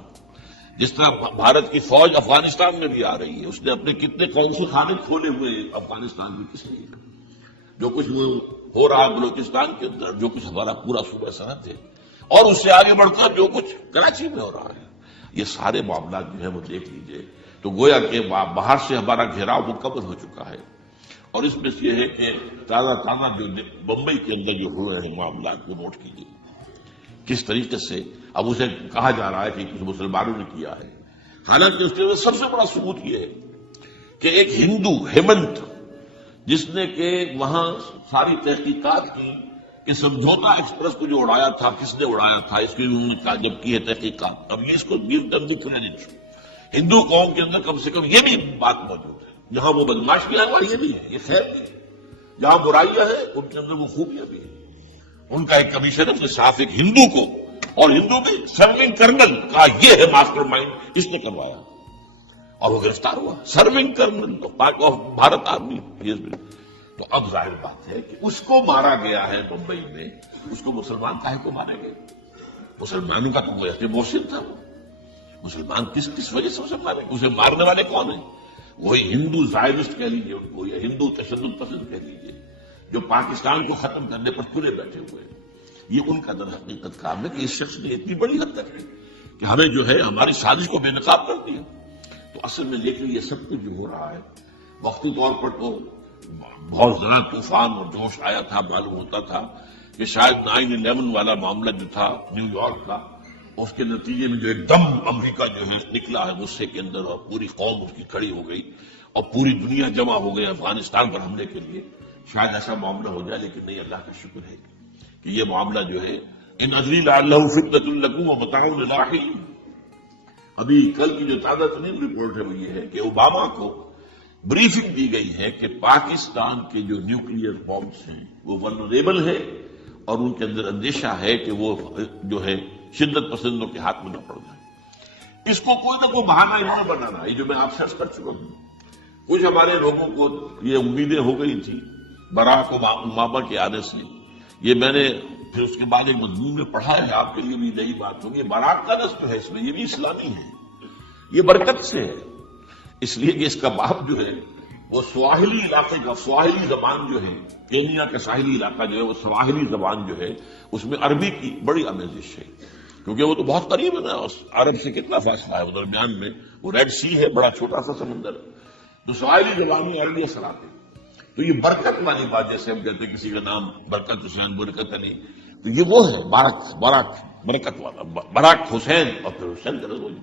جس طرح بھارت کی فوج افغانستان میں بھی آ رہی ہے، اس نے اپنے کتنے قونصل خانے کھولے ہوئے افغانستان میں، کس لیے؟ جو کچھ ہو رہا ہے بلوچستان کے اندر، جو کچھ ہمارا پورا صوبہ سرحد ہے، اور اس سے آگے بڑھ کر جو کچھ کراچی میں ہو رہا ہے، یہ سارے معاملات جو ہیں وہ دیکھ لیجئے تو گویا کہ باہر سے ہمارا گھیراؤ مکمل ہو چکا ہے، اور اس میں سے یہ ہے کہ تازہ جو بمبئی کے اندر جو ہوئے ہیں معاملات وہ نوٹ کیجیے کس طریقے سے اب اسے کہا جا رہا ہے کہ کچھ مسلمانوں نے کیا ہے، حالانکہ اس کے سب سے بڑا ثبوت یہ ہے کہ ایک ہندو ہیمنت جس نے کہ وہاں ساری تحقیقات کی کہ سمجھوتا ایکسپریس کو جو اڑایا تھا کس نے اڑایا تھا، اس کی انہوں نے جب کی ہے تحقیقات، اب یہ اس کو کریڈٹ ہندو قوم کے اندر کم سے کم یہ بھی بات موجود ہے، جہاں وہ بدماشیاں ہیں وہاں یہ بھی ہے، یہ خیر بھی ہے، جہاں برائیاں ہیں ان کے اندر وہ خوبیاں بھی ہیں۔ ان کا ایک کمیشن اپنے صاف ایک ہندو کو، اور ہندو بھی سرونگ کرنل کا یہ ہے ماسٹر مائنڈ، اس نے کروایا، اور وہ گرفتار ہوا، سرونگ کرنل بھارت آرمی۔ تو اب ظاہر بات ہے کہ اس کو مارا گیا ہے ممبئی میں، اس کو مسلمان کاہے کو مارے گئے؟ مسلمانوں کا تو وہ ایسے محسن تھا، وہ مسلمان کس وجہ سے اسے مارے؟ اسے مارنے والے کون ہیں؟ وہی ہندو زائرسٹ کہہ لیجیے ان کو، یا ہندو تشدد پسند کہہ لیجیے، جو پاکستان کو ختم کرنے پر تلے بیٹھے ہوئے ہیں۔ یہ ان کا در حقیقت کام ہے کہ اس شخص نے اتنی بڑی حد تک ہے کہ ہمیں جو ہے ہماری سازش کو بے نقاب کر دیا۔ تو اصل میں لیکن یہ سب کچھ جو ہو رہا ہے وقتی طور پر تو بہت ذرا طوفان اور جوش آیا تھا، معلوم ہوتا تھا کہ شاید 9/11 والا معاملہ جو تھا نیو یارک کا، اس کے نتیجے میں جو ایک دم امریکہ جو ہے نکلا ہے غصے کے اندر، اور پوری قوم اس کی کھڑی ہو گئی اور پوری دنیا جمع ہو گئی افغانستان پر حملے کے لیے۔ شاید ایسا معاملہ ہو جائے، لیکن نہیں، اللہ کا شکر ہے کہ یہ معاملہ جو ہے ان ادری لعلہ فتنۃ لکم ومتاع الی حین۔ ابھی کل کی جو تازہ ترین رپورٹ ہے وہ یہ ہے کہ اوباما کو بریفنگ دی گئی ہے کہ پاکستان کے جو نیوکلیئر بامز ہیں وہ ولنریبل ہے، اور ان کے اندر اندیشہ ہے کہ وہ جو ہے شدت پسندوں کے ہاتھ میں نہ پڑ جائے۔ اس کو کوئی نہ کوئی بہانہ انہوں نے بنانا ہے، جو میں آپ سے عرض کر چکا ہوں۔ کچھ ہمارے لوگوں کو یہ امیدیں ہو گئی تھی براک اوباما کے آنے سے، یہ میں نے پھر اس کے بعد ایک مضمون میں پڑھا ہے، آپ کے لیے بھی نئی بات ہوگی۔ براک کا نسل ہے، اس میں یہ بھی اسلامی ہے، یہ برکت سے ہے، اس لیے کہ اس کا باپ جو ہے وہ سواحلی علاقے کا، سواحلی زبان جو ہے، کینیا کا ساحلی علاقہ جو ہے وہ سواحلی زبان جو ہے اس میں عربی کی بڑی آمیزش ہے، کیونکہ وہ تو بہت قریب ہے نا، عرب سے کتنا فاصلہ ہے، وہ درمیان میں وہ ریڈ سی ہے، بڑا چھوٹا سا سمندر ہے، تو سواحلی زبان میں عربی اثرات ہے۔ تو یہ برکت والی بات، جیسے ہم کہتے ہیں کسی کا نام برکت حسین برکت علی، تو یہ وہ ہے برکت والا، براک حسین اور پھر حسین کا نظر۔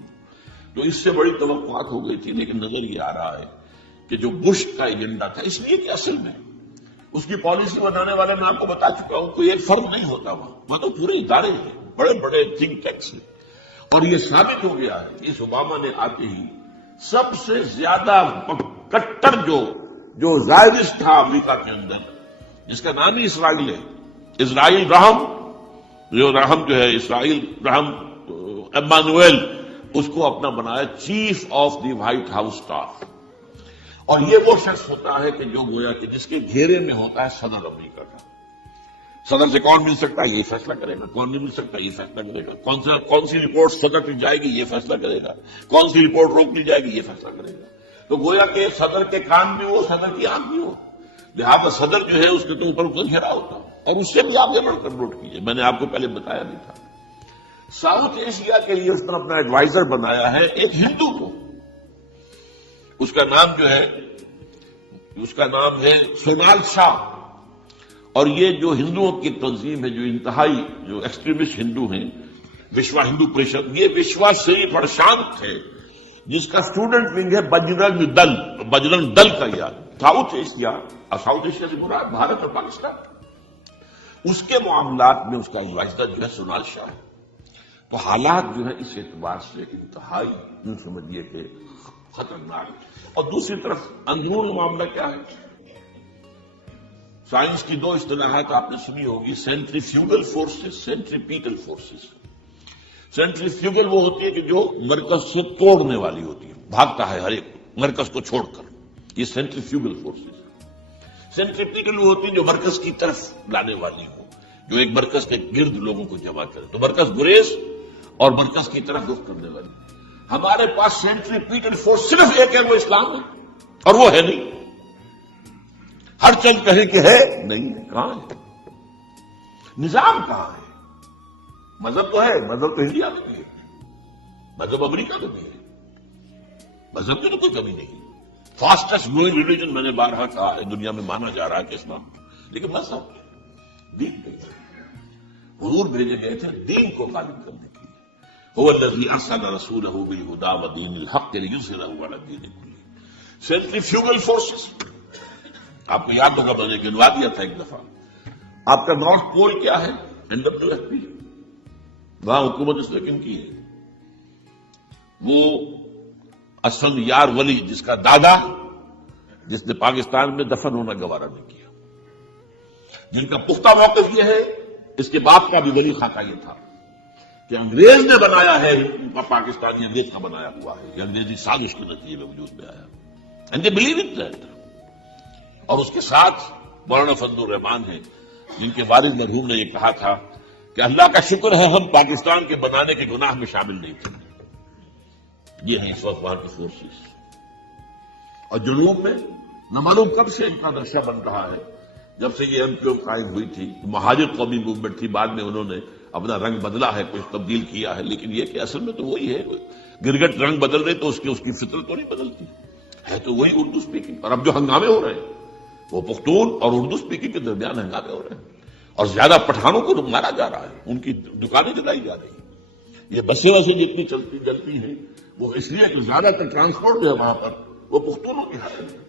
تو اس سے بڑی توقعات ہو گئی تھی، لیکن نظر یہ آ رہا ہے کہ جو بش کا ایجنڈا تھا، اس لیے کہ اصل میں اس کی پالیسی بنانے والے میں آپ کو بتا چکا ہوں، کوئی ایک فرد نہیں ہوتا وہاں تو پورے ادارے ہیں، بڑے بڑے تھنک ٹینکس ہیں، اور یہ ثابت ہو گیا ہے کہ اس اوباما نے آتے ہی سب سے زیادہ کٹر جو زائرسٹ تھا امریکہ کے اندر، جس کا نام ہی اسرائیل ہے، اسرائیل رحم، جو ہے اسرائیل رحم ایمانویل، اس کو اپنا بنایا chief of the white house staff. اور یہ وہ شخص ہوتا ہے کہ جو گویا کہ جس کے گھیرے میں ہوتا ہے صدر امریکہ کا۔ صدر سے کون مل سکتا ہے یہ فیصلہ کرے گا، کون نہیں مل سکتا یہ فیصلہ کرے گا، کون سی رپورٹ صدر تک جائے گی یہ فیصلہ کرے گا، کون سی رپورٹ روک لی جائے گی یہ فیصلہ کرے گا۔ تو گویا کہ صدر کے کان بھی ہو، صدر کی آنکھ بھی ہو، لہٰذا صدر جو ہے اس کے تو اوپر گھیرا ہوتا، اور اس سے بھی آپ یہ بڑھ کر نوٹ کیجیے، میں نے آپ کو پہلے بتایا بھی تھا، ساؤتھ ایشیا کے لیے اس نے اپنا ایڈوائزر بنایا ہے ایک ہندو کو، اس کا نام ہے سونال شاہ، اور یہ جو ہندوؤں کی تنظیم ہے، جو انتہائی جو ایکسٹریمسٹ ہندو ہیں، وشوا ہندو پریشد، یہ وشوا شری پرشانت ہے، جس کا اسٹوڈنٹ ونگ ہے بجرنگ دل کا یاد ساؤتھ ایشیا، اور ساؤتھ ایشیا سے مراد بھارت اور پاکستان، اس کے معاملات میں اس کا ایڈوائزر جو ہے سونال شاہ ہے۔ تو حالات جو ہے اس اعتبار سے انتہائی یوں سمجھیے کہ خطرناک، اور دوسری طرف اندرون معاملہ کیا ہے؟ سائنس کی دو اصطلاحات آپ نے سنی ہوگی، centrifugal forces, centripetal forces. Centrifugal وہ ہوتی ہے کہ جو مرکز سے توڑنے والی ہوتی ہے، بھاگتا ہے ہر ایک مرکز کو چھوڑ کر، یہ سینٹریفیوگل فورسز۔ سینٹریپیٹل وہ ہوتی ہے جو مرکز کی طرف لانے والی ہو، جو ایک مرکز کے گرد لوگوں کو جمع کرے، تو مرکز گریز اور مرکز کی طرف رخ کرنے والی۔ ہمارے پاس سینٹریپیٹل فورس صرف ایک ہے، وہ اسلام ہے، اور وہ ہے نہیں، ہر چند کہیں کہ ہے نہیں، کہاں ہے؟ نظام کہاں ہے؟ مذہب تو ہے، مذہب تو انڈیا میں بھی ہے، مذہب امریکہ میں بھی ہے، مذہب کی تو کوئی کمی نہیں۔ فاسٹسٹ گروئنگ ریلیجن میں نے بارہا کہا ہے، دنیا میں مانا جا رہا ہے کہ اسلام، لیکن مذہب دین نہیں ہے۔ حضور بھیجے گئے تھے دین کو غالب کرنے کے لیے، هو الذي ارسل رسوله بالهدى ودين الحق ليظهره على الدين كله۔ سینٹریفیوگل فورسز آپ کو یاد ہوگا، میں نے گنوا دیا تھا ایک دفعہ۔ آپ کا نارتھ پول کیا ہے؟ NWFP، وہاں حکومت اس نے کن کی ہے؟ وہ اسفند یار ولی، جس کا دادا، جس نے پاکستان میں دفن ہونا گوارا نہیں کیا، جن کا پختہ موقف یہ ہے، اس کے باپ کا بھی ولی خاکہ یہ تھا کہ انگریز نے بنایا ہے پاکستانی انگریز کا بنایا ہوا ہے، یہ انگریزی سازش کے نتیجے میں وجود میں آیا، and they believe in that. اور اس کے ساتھ مولانا فضل الرحمان ہیں جن کے والد مرحوم نے یہ کہا تھا کہ اللہ کا شکر ہے ہم پاکستان کے بنانے کے گناہ میں شامل نہیں تھے۔ یہ ہے اس وقت وہاں کی فورسز، اور جنوب میں نہ معلوم کب سے ان کا نقشہ بن رہا ہے، جب سے یہ MQM قائم ہوئی تھی، مہاجر قومی موومنٹ تھی، بعد میں انہوں نے اپنا رنگ بدلا ہے، کچھ تبدیل کیا ہے، لیکن یہ کہ اصل میں تو وہی ہے، گرگٹ رنگ بدل رہے تو اس کی فطرت تو نہیں بدلتی ہے، تو وہی اردو اسپیکنگ۔ اور اب جو ہنگامے ہو رہے ہیں وہ پختون اور اردو اسپیکنگ کے درمیان ہنگامے ہو رہے ہیں، اور زیادہ پٹھانوں کو مارا جا رہا ہے، ان کی دکانیں جلائی جا رہی ہیں، یہ بسیں جتنی جلتی ہیں وہ اس لیے کہ زیادہ تر ٹرانسپورٹ جو ہے وہاں پر وہ پختونوں کی حالت ہے۔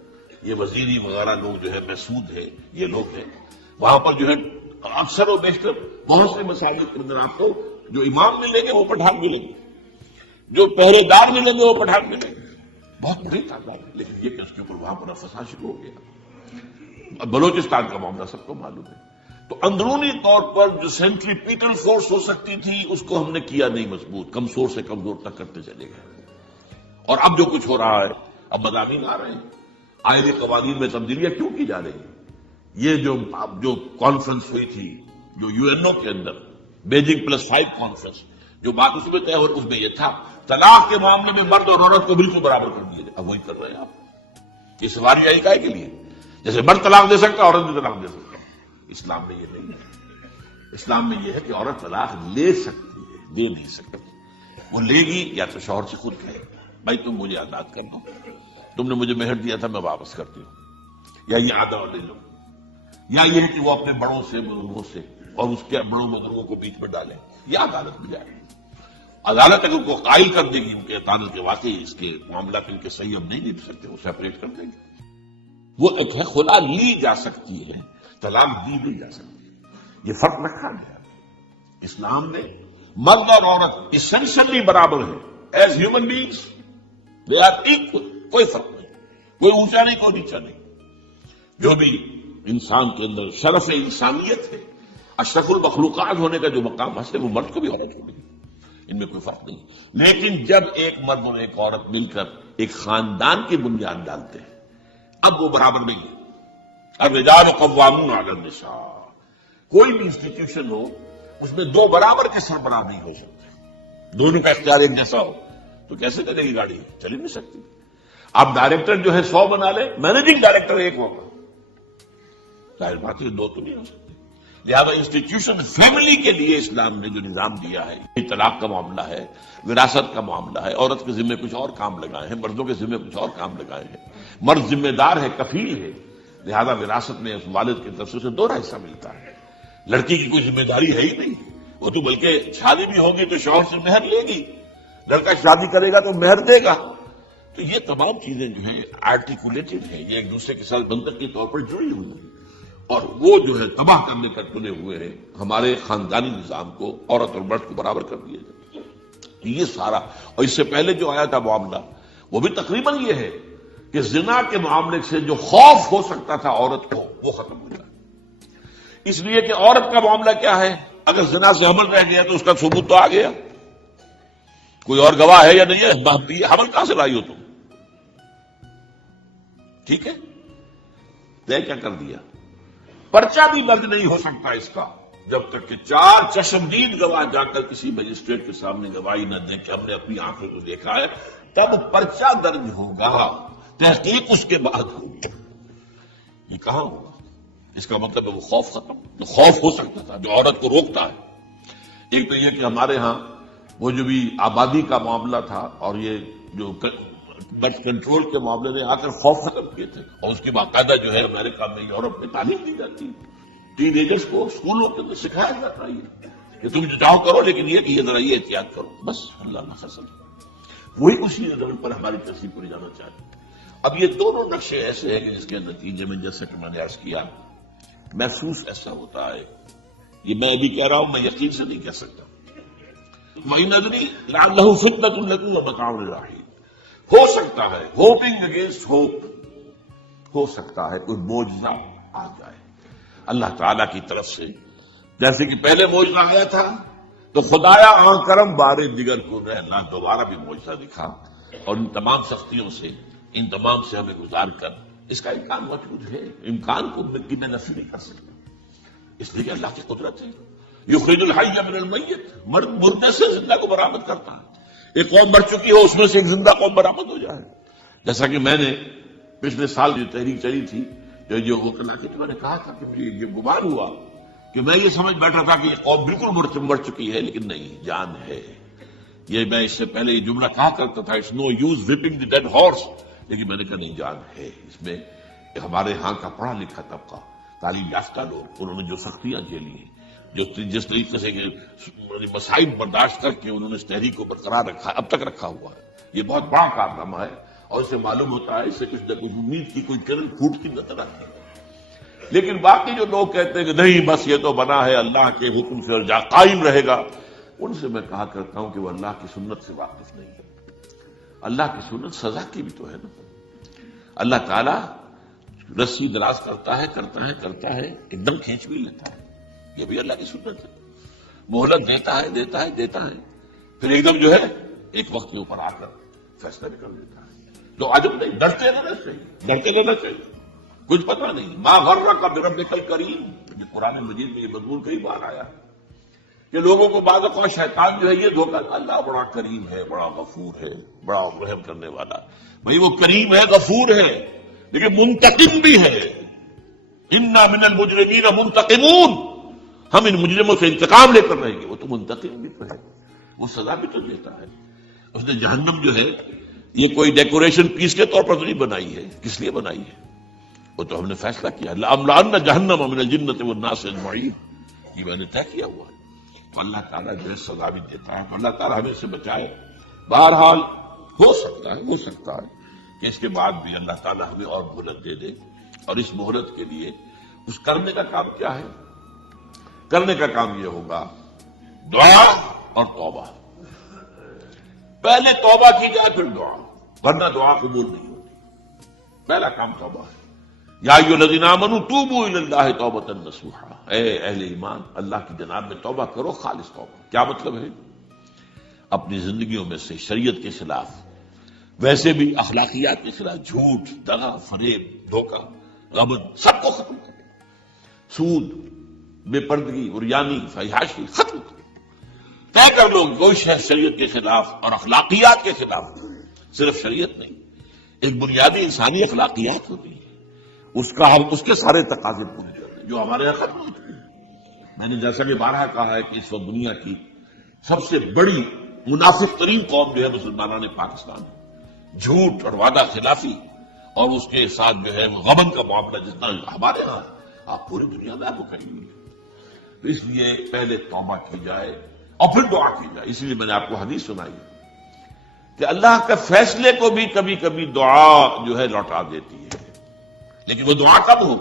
یہ وزیری وغیرہ لوگ جو ہے، محسود ہے، یہ لوگ ہیں وہاں پر جو ہے، اکثر و بیشتر بہت سے مساجد کے اندر آپ کو جو امام ملیں گے وہ پٹھان ملیں گے، جو پہرے دار ملیں گے وہ پٹھان ملیں گے، بہت بڑی تعداد ہے۔ لیکن یہ کہ اس کے اوپر وہاں پر فساد شروع ہو گیا۔ بلوچستان کا معاملہ سب کو معلوم ہے۔ تو اندرونی طور پر جو سینٹریپیٹل فورس ہو سکتی تھی اس کو ہم نے کیا نہیں مضبوط، کمزور سے کمزور تک کرتے چلے گئے۔ اور اب جو کچھ ہو رہا ہے، اب مضامین آ رہے ہیں، آئینی قوانین میں تبدیلیاں کیوں کی جا رہی ہیں؟ یہ جو کانفرنس ہوئی تھی جو UNO کے اندر، بیجنگ +5 کانفرنس، جو بات اس میں طے ہو اس میں یہ تھا طلاق کے معاملے میں مرد اور عورت کو بالکل برابر کر دیا جائے۔ اب وہی کر رہے ہیں آپ، یہ سواری آئی کائے کے لیے؟ جیسے مرد طلاق دے سکتا عورت بھی طلاق دے سکتا۔ اسلام میں یہ نہیں ہے، اسلام میں یہ ہے کہ عورت طلاق لے سکتی ہے، دے نہیں سکتی۔ وہ لے گی یا تو شوہر سے خود کہے بھائی تم مجھے آزاد کر دو، تم نے مجھے مہر دیا تھا میں واپس کرتی ہوں، یا یہ آدھا اور لے لو، یا یہ ہے کہ وہ اپنے بڑوں سے بزرگوں سے اور اس کے بڑوں بزرگوں کو بیچ میں ڈالیں، یا عدالت میں جائے، عدالت اگر ان کو قائل کر دے گی ان کے عدالت کے واقعی اس کے معاملات ان کے صحیح ہم نہیں لے سکتے، وہ سیپریٹ کر دیں گے۔ وہ ایک ہے خلا لی جا سکتی ہے، طلاق دی نہیں جا سکتی، یہ فرق رکھا گیا۔ اسلام نے مرد اور عورت اسینشلی برابر ہے، as human beings they are equal, کوئی فرق نہیں، کوئی اونچا نہیں کوئی نیچا نہیں۔ جو بھی انسان کے اندر شرف انسانیت ہے، اشرف المخلوقات ہونے کا جو مقام حاصل ہے وہ مرد کو بھی عورت کو بھی، ان میں کوئی فرق نہیں۔ لیکن جب ایک مرد اور ایک عورت مل کر ایک خاندان کی بنیاد ڈالتے ہیں اب وہ برابر نہیں ہے۔ الرجال قوامون علی النساء، کوئی بھی انسٹیٹیوشن ہو اس میں دو برابر کے سربراہ نہیں ہو سکتے، دونوں کا اختیار ایک جیسا ہو تو کیسے چلے گی گاڑی؟ چل ہی نہیں سکتی۔ آپ ڈائریکٹر جو ہے 100 بنا لیں، مینیجنگ ڈائریکٹر ایک ہوگا، ظاہر بات ہے دو تو نہیں ہو سکتے۔ لہذا انسٹیٹیوشن فیملی کے لیے اسلام نے جو نظام دیا ہے، یہ طلاق کا معاملہ ہے، وراثت کا معاملہ ہے، عورت کے ذمہ کچھ اور کام لگائے ہیں، مردوں کے ذمہ کچھ اور کام لگائے ہیں، مرد ذمہ دار ہے، کفیل ہے، لہذا وراثت میں والد کی طرف سے دوہرا حصہ ملتا ہے۔ لڑکی کی کوئی ذمہ داری ہے ہی نہیں، وہ تو بلکہ شادی بھی ہوگی تو شوہر سے مہر لے گی، لڑکا شادی کرے گا تو مہر دے گا۔ تو یہ تمام چیزیں جو ہیں آرٹیکولیٹڈ ہیں، یہ ایک دوسرے کے ساتھ منطقی طور پر جڑی ہوئی ہیں، اور وہ جو ہے تباہ کرنے کا تلے ہوئے ہیں ہمارے خاندانی نظام کو، عورت اور مرد کو برابر کر دیا جائے۔ تو یہ سارا، اور اس سے پہلے جو آیا تھا معاملہ وہ بھی تقریباً یہ ہے کہ زنا کے معاملے سے جو خوف ہو سکتا تھا عورت کو وہ ختم ہو جائے، اس لیے کہ عورت کا معاملہ کیا ہے، اگر زنا سے حمل رہ گیا تو اس کا ثبوت تو آ گیا، کوئی اور گواہ ہے یا نہیں ہے، یہ حمل کہاں سے لائی ہو تم؟ ٹھیک ہے، طے کیا کر دیا؟ پرچہ بھی درج نہیں ہو سکتا اس کا جب تک کہ 4 چشمدید گواہ جا کر کسی مجسٹریٹ کے سامنے گواہی نہ دیں کہ ہم نے اپنی آنکھوں کو دیکھا ہے، تب پرچہ درج ہوگا، تحقیق اس کے بعد ہوگی۔ یہ کہاں ہوگا؟ اس کا مطلب ہے وہ خوف ختم، جو خوف ہو سکتا تھا جو عورت کو روکتا ہے۔ ایک تو یہ کہ ہمارے ہاں وہ جو بھی آبادی کا معاملہ تھا اور یہ جو برتھ کنٹرول کے معاملے نے آ کر خوف ختم کیے تھے، اور اس کی باقاعدہ جو ہے امریکہ میں یورپ میں تعلیم دی جاتی ہے، ٹین ایجرز کو اسکولوں کے اندر سکھایا جاتا ہے کہ تم جو چاہو کرو، لیکن یہ کہ یہ ذرا یہ احتیاط کرو، بس اللہ نہ فصل۔ وہی اسی لیول پر ہماری تہذیب کو لے جانا چاہتے ہیں۔ اب یہ دونوں نقشے ایسے ہیں کہ جس کے نتیجے میں جیسے کہ میں نے عرض کیا محسوس ایسا ہوتا ہے، یہ میں ابھی کہہ رہا ہوں، میں یقین سے نہیں کہہ سکتا۔ وَإِنْ أَدْرِي لَعَلَّهُ فِتْنَةٌ لَكُمْ وَمَتَاعٌ إِلَىٰ حِينٍ، ہو سکتا ہے ہوپنگ اگینسٹ ہوپ، ہو سکتا ہے کوئی معجزہ آ جائے اللہ تعالی کی طرف سے، جیسے کہ پہلے معجزہ آیا تھا تو خدایا آن کرم بارے دیگر کو اللہ دوبارہ بھی معجزہ دکھا، اور ان تمام سختیوں سے، ان تمام سے ہمیں گزار کر اس کا امکان موجود ہے، امکان کو کی میں نفی نہیں کر سکتا، اس لیے کہ اللہ کی قدرت ہے۔ یخرج الحی من المیت، مردے سے زندہ کو برآمد کرتا ہے۔ ایک قوم مر چکی ہو، اس میں سے ایک زندہ قوم برآمد ہو جائے، جیسا کہ میں نے پچھلے سال جو تحریک چلی تھی جو وکلا کی، میں نے کہا تھا کہ مجھے یہ گمان ہوا کہ میں یہ سمجھ بیٹھا تھا کہ یہ قوم بالکل مر چکی ہے، لیکن نہیں، جان ہے۔ یہ میں اس سے پہلے یہ جملہ کہا کرتا تھا، it's no use whipping the dead horse, لیکن میں نے کہا نہیں، جان ہے اس میں۔ ہمارے ہاں کا پڑھا لکھا طبقہ، تعلیم یافتہ لوگ، انہوں نے جو سختیاں جھیلی ہیں، جس طریقے سے مسائل برداشت کر کے انہوں نے اس تحریک کو برقرار رکھا، اب تک رکھا ہوا ہے، یہ بہت بڑا کارنامہ ہے، اور اسے معلوم ہوتا ہے، اس سے کچھ نہ کچھ امید کی کوئی کرن پھوٹ کی نظر آتی ہے۔ لیکن باقی جو لوگ کہتے ہیں کہ نہیں بس یہ تو بنا ہے اللہ کے حکم سے اور قائم رہے گا، ان سے میں کہا کرتا ہوں کہ وہ اللہ کی سنت سے واقف نہیں ہے۔ اللہ کی سنت سزا کی بھی تو ہے نا۔ اللہ تعالیٰ رسی دراز کرتا ہے ایک دم کھینچ بھی لیتا ہے، یہ بھی اللہ کی سنت ہے۔ مہلت دیتا ہے، پھر ایک دم جو ہے ایک وقت کے اوپر آ کر فیصلہ بھی کر دیتا ہے۔ تو عجب نہیں، ڈرتے رہنا چاہیے، کچھ پتہ نہیں۔ ما غرک بربک الکریم، یہ قرآن مجید میں یہ مضمون کئی بار آیا ہے کہ لوگوں کو بعض اوقات شیطان جو ہے یہ دھوکہ، اللہ بڑا کریم ہے، بڑا غفور ہے، بڑا رحم کرنے والا۔ بھئی وہ کریم ہے، غفور ہے، لیکن منتقم بھی ہے۔ انا من المجرمین منتقمون، ہم ان مجرموں سے انتقام لے کر رہیں گے۔ وہ تو منتقم بھی تو ہے، وہ سزا بھی تو دیتا ہے۔ اس نے جہنم جو ہے یہ کوئی ڈیکوریشن پیس کے طور پر تو نہیں بنائی ہے، کس لیے بنائی ہے؟ وہ تو ہم نے فیصلہ کیا، لَأَمْلَأَنَّ جَهَنَّمَ مِنَ الْجِنَّةِ وَالنَّاسِ أَجْمَعِينَ، یہ میں نے طے کیا ہوا ہے۔ تو اللہ تعالیٰ جو ہے سزا بھی دیتا ہے، تو اللہ تعالیٰ ہمیں سے بچائے۔ بہرحال ہو سکتا ہے کہ اس کے بعد بھی اللہ تعالیٰ ہمیں اور مہلت دے دے، اور اس مہلت کے لیے اس کرنے کا کام کیا ہے؟ کرنے کا کام یہ ہوگا دعا اور توبہ۔ پہلے توبہ کی جائے پھر دعا، ورنہ دعا قبول نہیں ہوتی۔ پہلا کام توبہ ہے۔ یا ایھا الذین آمنوا توبوا الی اللہ توبۃ نصوحا، اے اہل ایمان اللہ کی جناب میں توبہ کرو، خالص توبہ۔ کیا مطلب ہے؟ اپنی زندگیوں میں سے شریعت کے خلاف، ویسے بھی اخلاقیات کے خلاف، جھوٹ، دغا، فریب، دھوکہ، غبن، سب کو ختم کرے، سود، بے پردگی، عریانی، فحاشی ختم کرے۔ طے کر لو کوئی شریعت کے خلاف اور اخلاقیات کے خلاف، صرف شریعت نہیں، ایک بنیادی انسانی اخلاقیات ہوتی ہے، اس کے سارے تقاضے پورے کرتے ہیں جو ہمارے یہاں ختم ہو چکے ہیں۔ میں نے جیسا کہ بارہا کہا ہے کہ اس وقت دنیا کی سب سے بڑی منافق ترین قوم جو ہے مسلمانان پاکستان ہے، جھوٹ اور وعدہ خلافی، اور اس کے ساتھ جو ہے غبن کا معاملہ جتنا ہمارے ہاں، آپ پوری دنیا میں آپ کو کہیں گے۔ تو اس لیے پہلے توبہ کی جائے اور پھر دعا کی جائے۔ اس لیے میں نے آپ کو حدیث سنائی کہ اللہ کے فیصلے کو بھی کبھی کبھی دعا جو ہے لوٹا دیتی ہے، لیکن وہ دعا کب ہو؟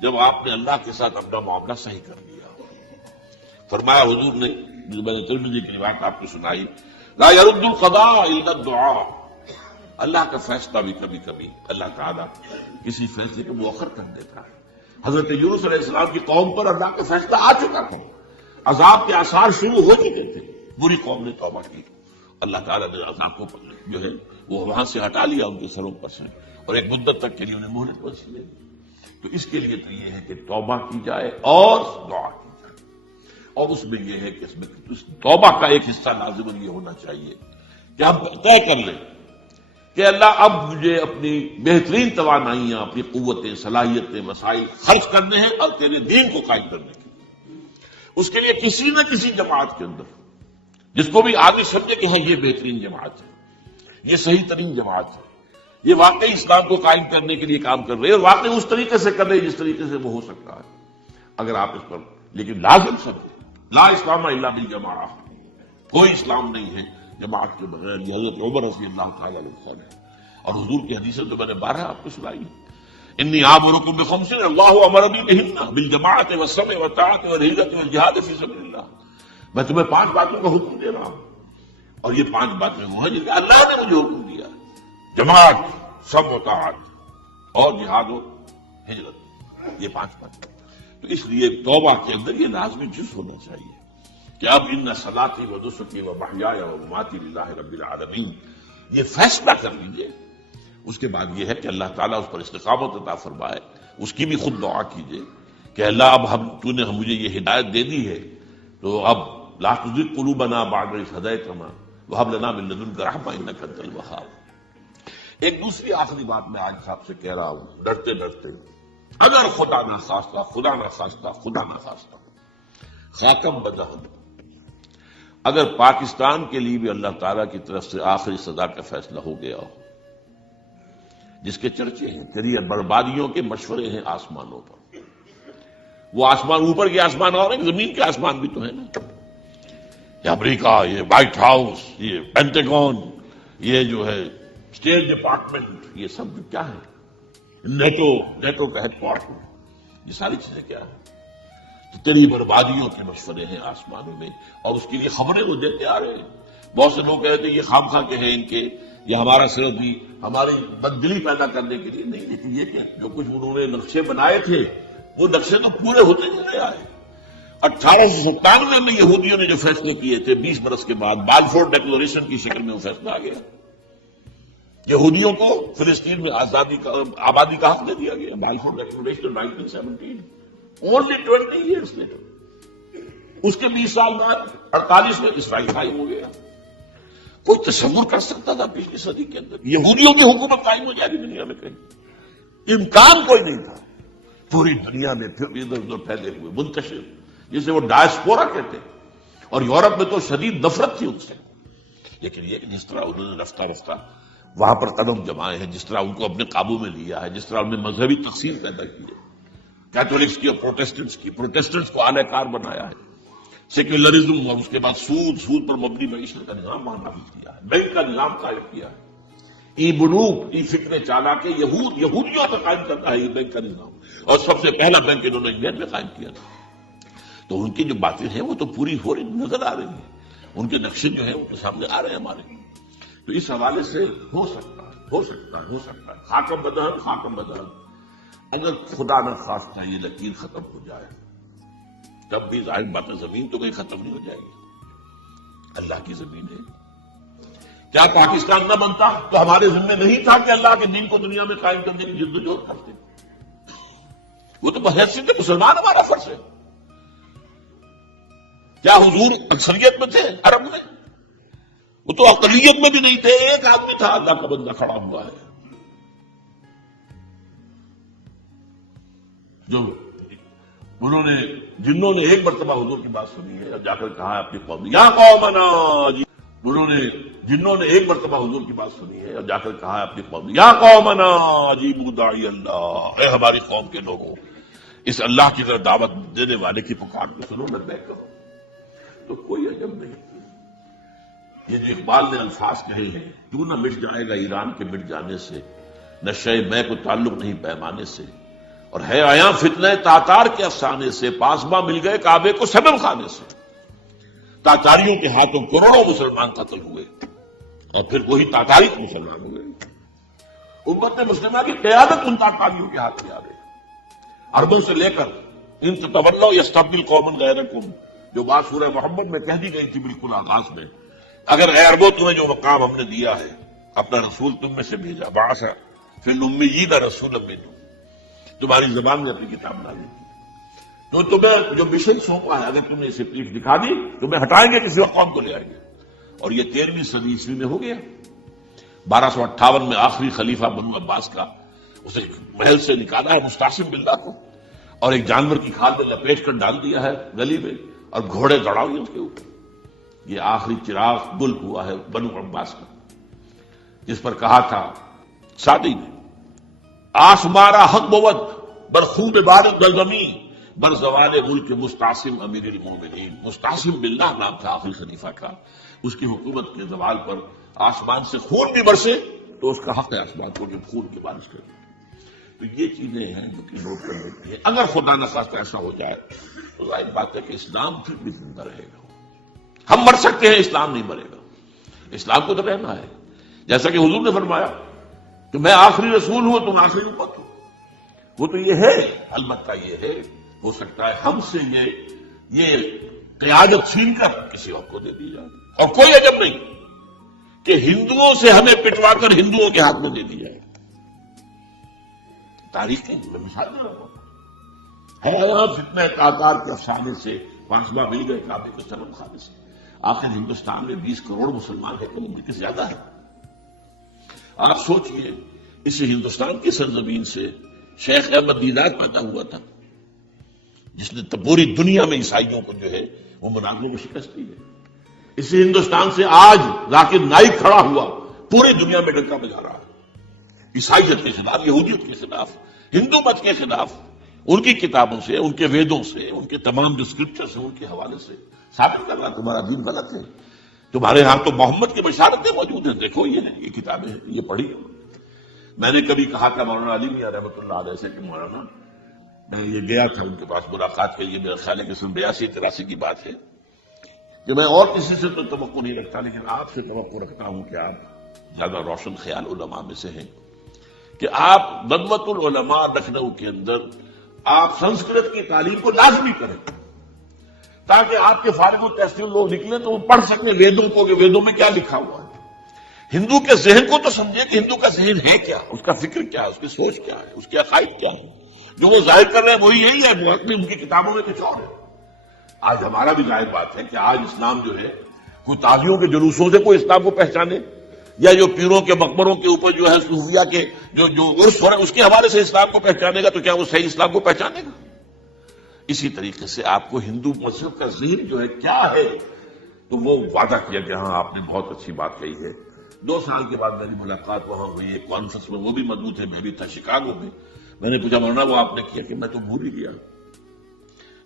جب آپ نے اللہ کے ساتھ اپنا معاملہ صحیح کر لیا ہو۔ فرمایا حضور نے، جو میں نے ترمذی کی روایت آپ کو سنائی، لا يرد القضاء الا الدعاء، اللہ کا فیصلہ بھی کبھی کبھی اللہ تعالیٰ کسی فیصلے کو مؤخر کر دیتا ہے۔ حضرت یونس علیہ السلام کی قوم پر اللہ کا فیصلہ آ چکا تھا، عذاب کے آثار شروع ہو چکے تھے، بری قوم نے توبہ کی، اللہ تعالیٰ نے عذاب کو جو ہے وہ وہاں سے ہٹا لیا ان کے سروں پر سے، اور ایک مدت تک کے لیے انہیں مہلت بخشی ہے۔ تو اس کے لیے تو یہ ہے کہ توبہ کی جائے اور دعا کی جائے، اور اس میں یہ ہے کہ اس میں توبہ کا ایک حصہ لازماً یہ ہونا چاہیے کہ ہم طے کر لیں کہ اللہ اب مجھے اپنی بہترین توانائیاں، اپنی قوتیں، صلاحیتیں، وسائل خرچ کرنے ہیں اور تیرے دین کو قائم کرنے کے لیے۔ اس کے لیے کسی نہ کسی جماعت کے اندر، جس کو بھی آدمی سمجھے کہ ہاں یہ بہترین جماعت ہے، یہ صحیح ترین جماعت ہے، یہ واقعی اسلام کو قائم کرنے کے لیے کام کر رہے ہیں، اور واقعی اس طریقے سے کر رہے ہیں جس طریقے سے وہ ہو سکتا ہے، اگر آپ اس پر لیکن لازم سمجھیں لا اسلام الا بالجماعہ، کوئی اسلام نہیں ہے جماعت کے بغیر۔ یہ حضرت عمر رضی اللہ تعالیٰ عنہ ہے، اور حضور کی حدیثیں تو میں نے 12 آپ کو سنائی۔ انی آمرکم بخمس اللہ امر بی بہن بالجماعۃ والسمع والطاعۃ والہجرۃ والجہاد فی سبیل اللہ، میں تمہیں 5 باتوں کا حکم دے رہا ہوں، اور یہ 5 باتیں وہ ہیں جن کا اللہ نے مجھے حکم دیا، جماعت، سمع و طاعت اور جہاد و ہجرت، یہ 5 باتیں۔ تو اس لیے توبہ کے اندر یہ لازمی جز ہونا چاہیے کہ اب ان صلاتی و نسکی و محیای و مماتی للہ رب العالمین، یہ فیصلہ کر لیجیے۔ اس کے بعد یہ ہے کہ اللہ تعالیٰ اس پر استقامت عطا فرمائے، اس کی بھی خود دعا کیجیے کہ اللہ اب تو نے مجھے یہ ہدایت دے دی ہے، تو اب لا تزغ قلوبنا بعد اذ ہدیتنا وہب لنا من لدنک رحمۃ انک انت الوہاب۔ ایک دوسری آخری بات میں آج صاحب سے کہہ رہا ہوں، ڈرتے ڈرتے، اگر خدا نہ خواستہ خاکم بدہن، اگر پاکستان کے لیے بھی اللہ تعالیٰ کی طرف سے آخری سزا کا فیصلہ ہو گیا ہو، جس کے چرچے ہیں، چلیے بربادیوں کے مشورے ہیں آسمانوں پر، وہ آسمان اوپر کے آسمان اور ہیں، زمین کے آسمان بھی تو ہیں نا، یہ امریکہ، یہ وائٹ ہاؤس، یہ پینٹاگون، یہ جو ہے اسٹیٹ ڈپارٹمنٹ، یہ سب کیا ہے، نیٹو کا ہیڈ کوارٹر، یہ ساری چیزیں کیا ہیں؟ تو تیری بربادیوں کے مشورے ہیں آسمانوں میں، اور اس کے لیے خبریں وہ دیتے آ رہے ہیں۔ بہت سے لوگ کہتے ہیں یہ خام خواہ کے ہیں ان کے، یہ ہمارا صرف بھی ہماری بددلی پیدا کرنے کے لیے نہیں، لیکن یہ کہ جو کچھ انہوں نے نقشے بنائے تھے وہ نقشے تو پورے ہوتے چلے آئے۔ 1897 میں یہودیوں نے جو فیصلے کیے تھے، 20 برس کے بعد بالفور ڈیکلریشن کی شکل میں وہ فیصلہ آ گیا، یہودیوں کو فلسطین میں آبادی کا حق دے دیا گیا، Balfour declaration 1917، only 20 years later. اس کے 20 سال بعد 48 میں اسرائیل قائم ہو گیا۔ کوئی تصور کر سکتا تھا پچھلی صدی کے اندر یہودیوں کی حکومت قائم ہو جائے گی دنیا میں؟ کہیں امکان کوئی نہیں تھا۔ پوری دنیا میں پھر ادھر ادھر پھیلے ہوئے، منتشر، جسے وہ ڈائسپورا کہتے ہیں، اور یورپ میں تو شدید نفرت تھی ان سے۔ لیکن یہ کہ جس طرح انہوں نے رفتہ رفتہ وہاں پر قدم جمائے ہیں، جس طرح ان کو اپنے قابو میں لیا ہے، جس طرح انہوں نے مذہبی تقسیم پیدا کی ہے، کیتھولکس کی اور پروٹیسٹنٹس کو اعلی کار بنایا ہے، سیکولرزم اور اس کے بعد سود پر مبنی معیشت کا نظام نافذ کیا ہے، بینک کا نظام قائم کیا ہے، ای بنوک، ای فکر چالا کے یہودیوں پر قائم کرتا ہے یہ بینک کا نظام، اور سب سے پہلا بینک انہوں نے انگلینڈ میں قائم کیا تھا۔ تو ان کی جو باتیں ہیں وہ تو پوری ہو رہی نظر آ رہی ہیں، ان کے نقشے جو ہیں وہ سامنے آ رہے ہیں ہمارے۔ تو اس حوالے سے ہو سکتا ہے خاکم بدہن، اگر خدا نہ خواستہ یہ لکیر ختم ہو جائے، تب بھی ظاہر بات ہے زمین تو کہیں ختم نہیں ہو جائے گی، اللہ کی زمین ہے۔ کیا پاکستان نہ بنتا تو ہمارے ذمہ نہیں تھا کہ اللہ کے دین کو دنیا میں قائم کرنے کی جدوجہد کرتے؟ وہ تو بحیثیت مسلمان ہمارا فرض ہے۔ کیا حضور اکثریت میں تھے عرب میں؟ وہ تو اقلیت میں بھی نہیں تھے، ایک آدمی تھا اللہ کا بندہ کھڑا ہوا ہے، جو جنہوں نے ایک مرتبہ حضور کی بات سنی ہے اور جا کر کہا ہے اپنی قوم، یا قومنا، جنہوں نے ایک مرتبہ حضور کی بات سنی ہے اور جا کر کہا ہے اپنی قوم، یا قومنا اجیبوا داعی اللہ، اے ہماری قوم کے لوگوں، اس اللہ کی طرف دعوت دینے والے کی پکار کو سنو، لبیک کرو۔ تو کوئی عجب نہیں، یہ جو اقبال نے الفاظ کہے ہیں، کیوں نہ مٹ جائے گا ایران کے مٹ جانے سے، نشے میں کو تعلق نہیں پیمانے سے، اور ہے آیا فتنہ تاتار کے افسانے سے، پاسباں مل گئے کعبے کو صنم خانے سے۔ تاتاریوں کے ہاتھوں کروڑوں مسلمان قتل ہوئے، اور پھر وہی تاتاری مسلمان ہوئے۔ امت مسلمہ کی قیادت ان تاتاریوں کے ہاتھ میں آ گئی، عربوں سے لے کر ان تتولوا یستبدل قوما غیرکم، جو بات سورہ محمد میں کہہ دی گئی تھی بالکل آغاز میں، اگر اے عربوں تمہیں جو مقام ہم نے دیا ہے، اپنا رسول تم میں سے بھیجا، بعث فی الامیین رسولا منہم، تمہاری زبان میں اپنی کتاب ڈالی تھی، تو تمہیں جو مشن سونپا ہے، اگر تم نے اسے پیٹھ دکھا دی تمہیں ہٹائیں گے، کسی اور قوم کو لے آئیں گے۔ اور یہ 13ویں صدی عیسوی میں ہو گیا۔ 1258 میں آخری خلیفہ بنو عباس کا اسے محل سے نکالا ہے مستعصم باللہ کو، اور ایک جانور کی کھال میں لپیٹ کر ڈال دیا ہے گلی میں، اور گھوڑے دوڑا ہوئے اس کے اوپر۔ یہ آخری چراغ گل ہوا ہے بنو عباس کا، جس پر کہا تھا سعدی نے، آسمارا حق بود برخوب بارد زمین بر زوال ملک مستعصم امیر المومنین۔ مستعصم باللہ نام تھا آخری خلیفہ کا، اس کی حکومت کے زوال پر آسمان سے خون بھی برسے تو اس کا حق ہے آسمان کو جو خون کی بارش کرے۔ تو یہ چیزیں ہیں جو کہ نوٹ کرنے کی ہے۔ اگر خدا نہ خواستہ ایسا ہو جائے تو ظاہر بات ہے کہ اسلام پھر بھی زندہ رہے گا۔ ہم مر سکتے ہیں، اسلام نہیں مرے گا، اسلام کو تو رہنا ہے۔ جیسا کہ حضور نے فرمایا کہ میں آخری رسول ہوں، تم آخری امت ہو، وہ تو یہ ہے، البتہ یہ ہے ہو سکتا ہے ہم سے یہ قیادت چھین کر کسی اور کو دے دی جائے، اور کوئی عجب نہیں کہ ہندوؤں سے ہمیں پٹوا کر ہندوؤں کے ہاتھ میں دے دی جائے۔ تاریخ کی میں مثال دے رہا ہوں، ہے یہاں فتنہ تاتار کے افسانے سے فاصلہ مل گئے کعبے کے سلم خانے سے۔ آخر ہندوستان میں 20 کروڑ مسلمان ہیں، کم امریکہ سے زیادہ ہے۔ آپ سوچئے اس ہندوستان کی سرزمین سے شیخ احمد دیدات پیدا ہوا تھا، جس نے پوری دنیا میں عیسائیوں کو جو ہے وہ مناظروں میں شکست دی ہے۔ اس ہندوستان سے آج ذاکر نائک کھڑا ہوا، پوری دنیا میں ڈنکا بجا رہا ہے، عیسائیت کے خلاف، یہودیت کے خلاف، ہندو مت کے خلاف۔ ان کی کتابوں سے، ان کے ویدوں سے، ان کے تمام جو اسکرپچرز ہیں ان کے حوالے سے ثابت کر رہا تمہارا دین غلط ہے، تمہارے ہاں تو محمد کی بشارتیں موجود ہیں، دیکھو یہ کتابیں ہیں، یہ پڑھی۔ میں نے کبھی کہا تھا مولانا علی میاں رحمۃ اللہ علیہ سے کہ مولانا، میں یہ گیا تھا ان کے پاس ملاقات کے لیے، میرا خیال ہے کہ 82-83 کی بات ہے، کہ میں اور کسی سے تو توقع نہیں رکھتا لیکن آپ سے توقع رکھتا ہوں کہ آپ زیادہ روشن خیال علماء میں سے ہیں، کہ آپ ندوۃ العلماء لکھنؤ کے اندر آپ سنسکرت کی تعلیم کو لازمی کریں، تاکہ آپ کے فارغ التحصیل لوگ نکلیں تو وہ پڑھ سکیں ویدوں کو کہ ویدوں میں کیا لکھا ہوا ہے۔ ہندو کے ذہن کو تو سمجھے کہ ہندو کا ذہن ہے کیا، اس کا فکر کیا ہے، اس کی سوچ کیا ہے، اس کے عقائد کیا ہے۔ جو وہ ظاہر کر رہے ہیں وہی یہی ہے، باقی ان کی کتابوں میں کچھ اور ہے۔ آج ہمارا بھی ظاہر بات ہے کہ آج اسلام جو ہے کوئی تازیوں کے جلوسوں سے کوئی اسلام کو پہچانے، یا جو پیروں کے مقبروں کے اوپر جو ہے صوفیہ کے جو عرس ہو رہے ہیں اس کے حوالے سے اسلام کو پہچانے گا تو کیا وہ صحیح اسلام کو پہچانے گا؟ اسی طریقے سے آپ کو ہندو مذہب کا ذہن جو ہے کیا ہے، تو وہ وعدہ کیا کہ ہاں آپ نے بہت اچھی بات کہی ہے۔ 2 سال کے بعد میری ملاقات وہاں ہوئی، ایک کانفرنس میں وہ بھی موجود تھے، میں بھی تھا شکاگو میں۔ میں نے پوچھا مولانا وہ آپ نے کیا؟ کہ میں تو بھول ہی گیا۔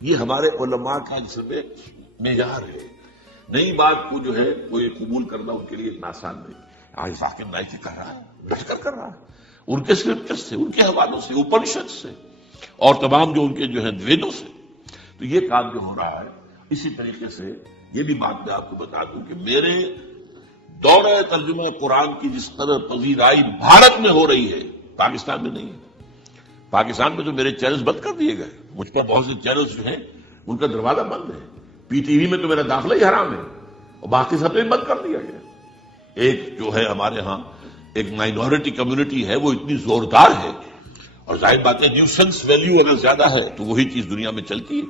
یہ ہمارے علماء کا جس میں معیار ہے، نئی بات کو جو ہے کوئی قبول کرنا ان کے لیے اتنا آسان نہیں۔ آج ذاکر نائک کر رہا ہے، ڈٹ کر رہا ہے، ان کے اسکرپچر سے، ان کے حوالوں سے، اپنشد سے، اور تمام جو ان کے جو ہے ویدوں سے۔ تو یہ کام جو ہو رہا ہے، اسی طریقے سے یہ بھی بات میں آپ کو بتا دوں کہ میرے دورہ ترجمہ قرآن کی جس طرح پذیرائی بھارت میں ہو رہی ہے، پاکستان میں نہیں ہے۔ پاکستان میں تو میرے چینلز بند کر دیے گئے، مجھ پر بہت سے چینلز جو ہیں ان کا دروازہ بند ہے، پی ٹی وی میں تو میرا داخلہ ہی حرام ہے، اور باقی سب میں بند کر دیا گیا۔ ایک جو ہے ہمارے ہاں ایک مائنورٹی کمیونٹی ہے، وہ اتنی زوردار ہے، اور ظاہر بات ہے نیوسنس ویلیو اگر زیادہ ہے تو وہی چیز دنیا میں چلتی ہے۔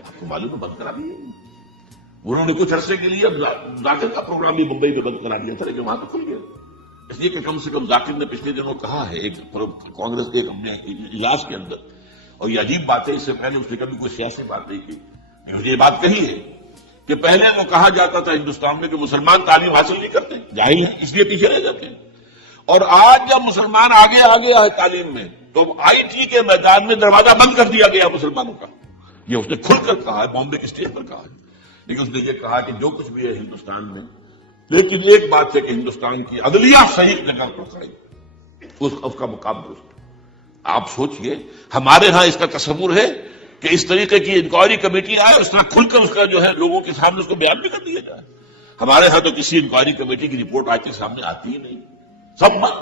آپ کو معلوم ہے بند کرا دیے انہوں نے کچھ عرصے کے لیے، اب ذاکر کا پروگرام بھی ممبئی میں بند کرا دیا تھا، لیکن وہاں تو کھل گیا، اس لیے کہ کم سے کم ذاکر نے پچھلے دنوں کہا ہے ایک کانگریس کے اپنے اجلاس کے اندر، اور یہ عجیب بات ہے، اس سے پہلے اس نے کبھی کوئی سیاسی بات نہیں کی، لیکن یہ بات کہی ہے کہ پہلے وہ کہا جاتا تھا ہندوستان میں کہ مسلمان تعلیم حاصل نہیں کرتے، جاہل ہیں اس لیے پیچھے رہ جاتے ہیں، اور آج جب مسلمان آگے آئے تعلیم میں تو آئی ٹی کے میدان میں دروازہ بند کر دیا گیا مسلمانوں کا۔ یہ اس نے کھل کر کہا ہے، بامبے کے اسٹیج پر کہا ہے، لیکن اس نے یہ کہا کہ جو کچھ بھی ہے ہندوستان میں، لیکن ایک بات ہے کہ ہندوستان کی عدلیہ صحیح جگہ پر کھڑی، اس کا مقام درست۔ آپ سوچئے ہمارے ہاں اس کا تصور ہے کہ اس طریقے کی انکوائری کمیٹی آئے، اس طرح کھل کر اس کا جو ہے لوگوں کے سامنے اس کو بیان بھی کر دیا جائے۔ ہمارے ہاں تو کسی انکوائری کمیٹی کی رپورٹ آج تک سامنے آتی ہی نہیں، سب بند،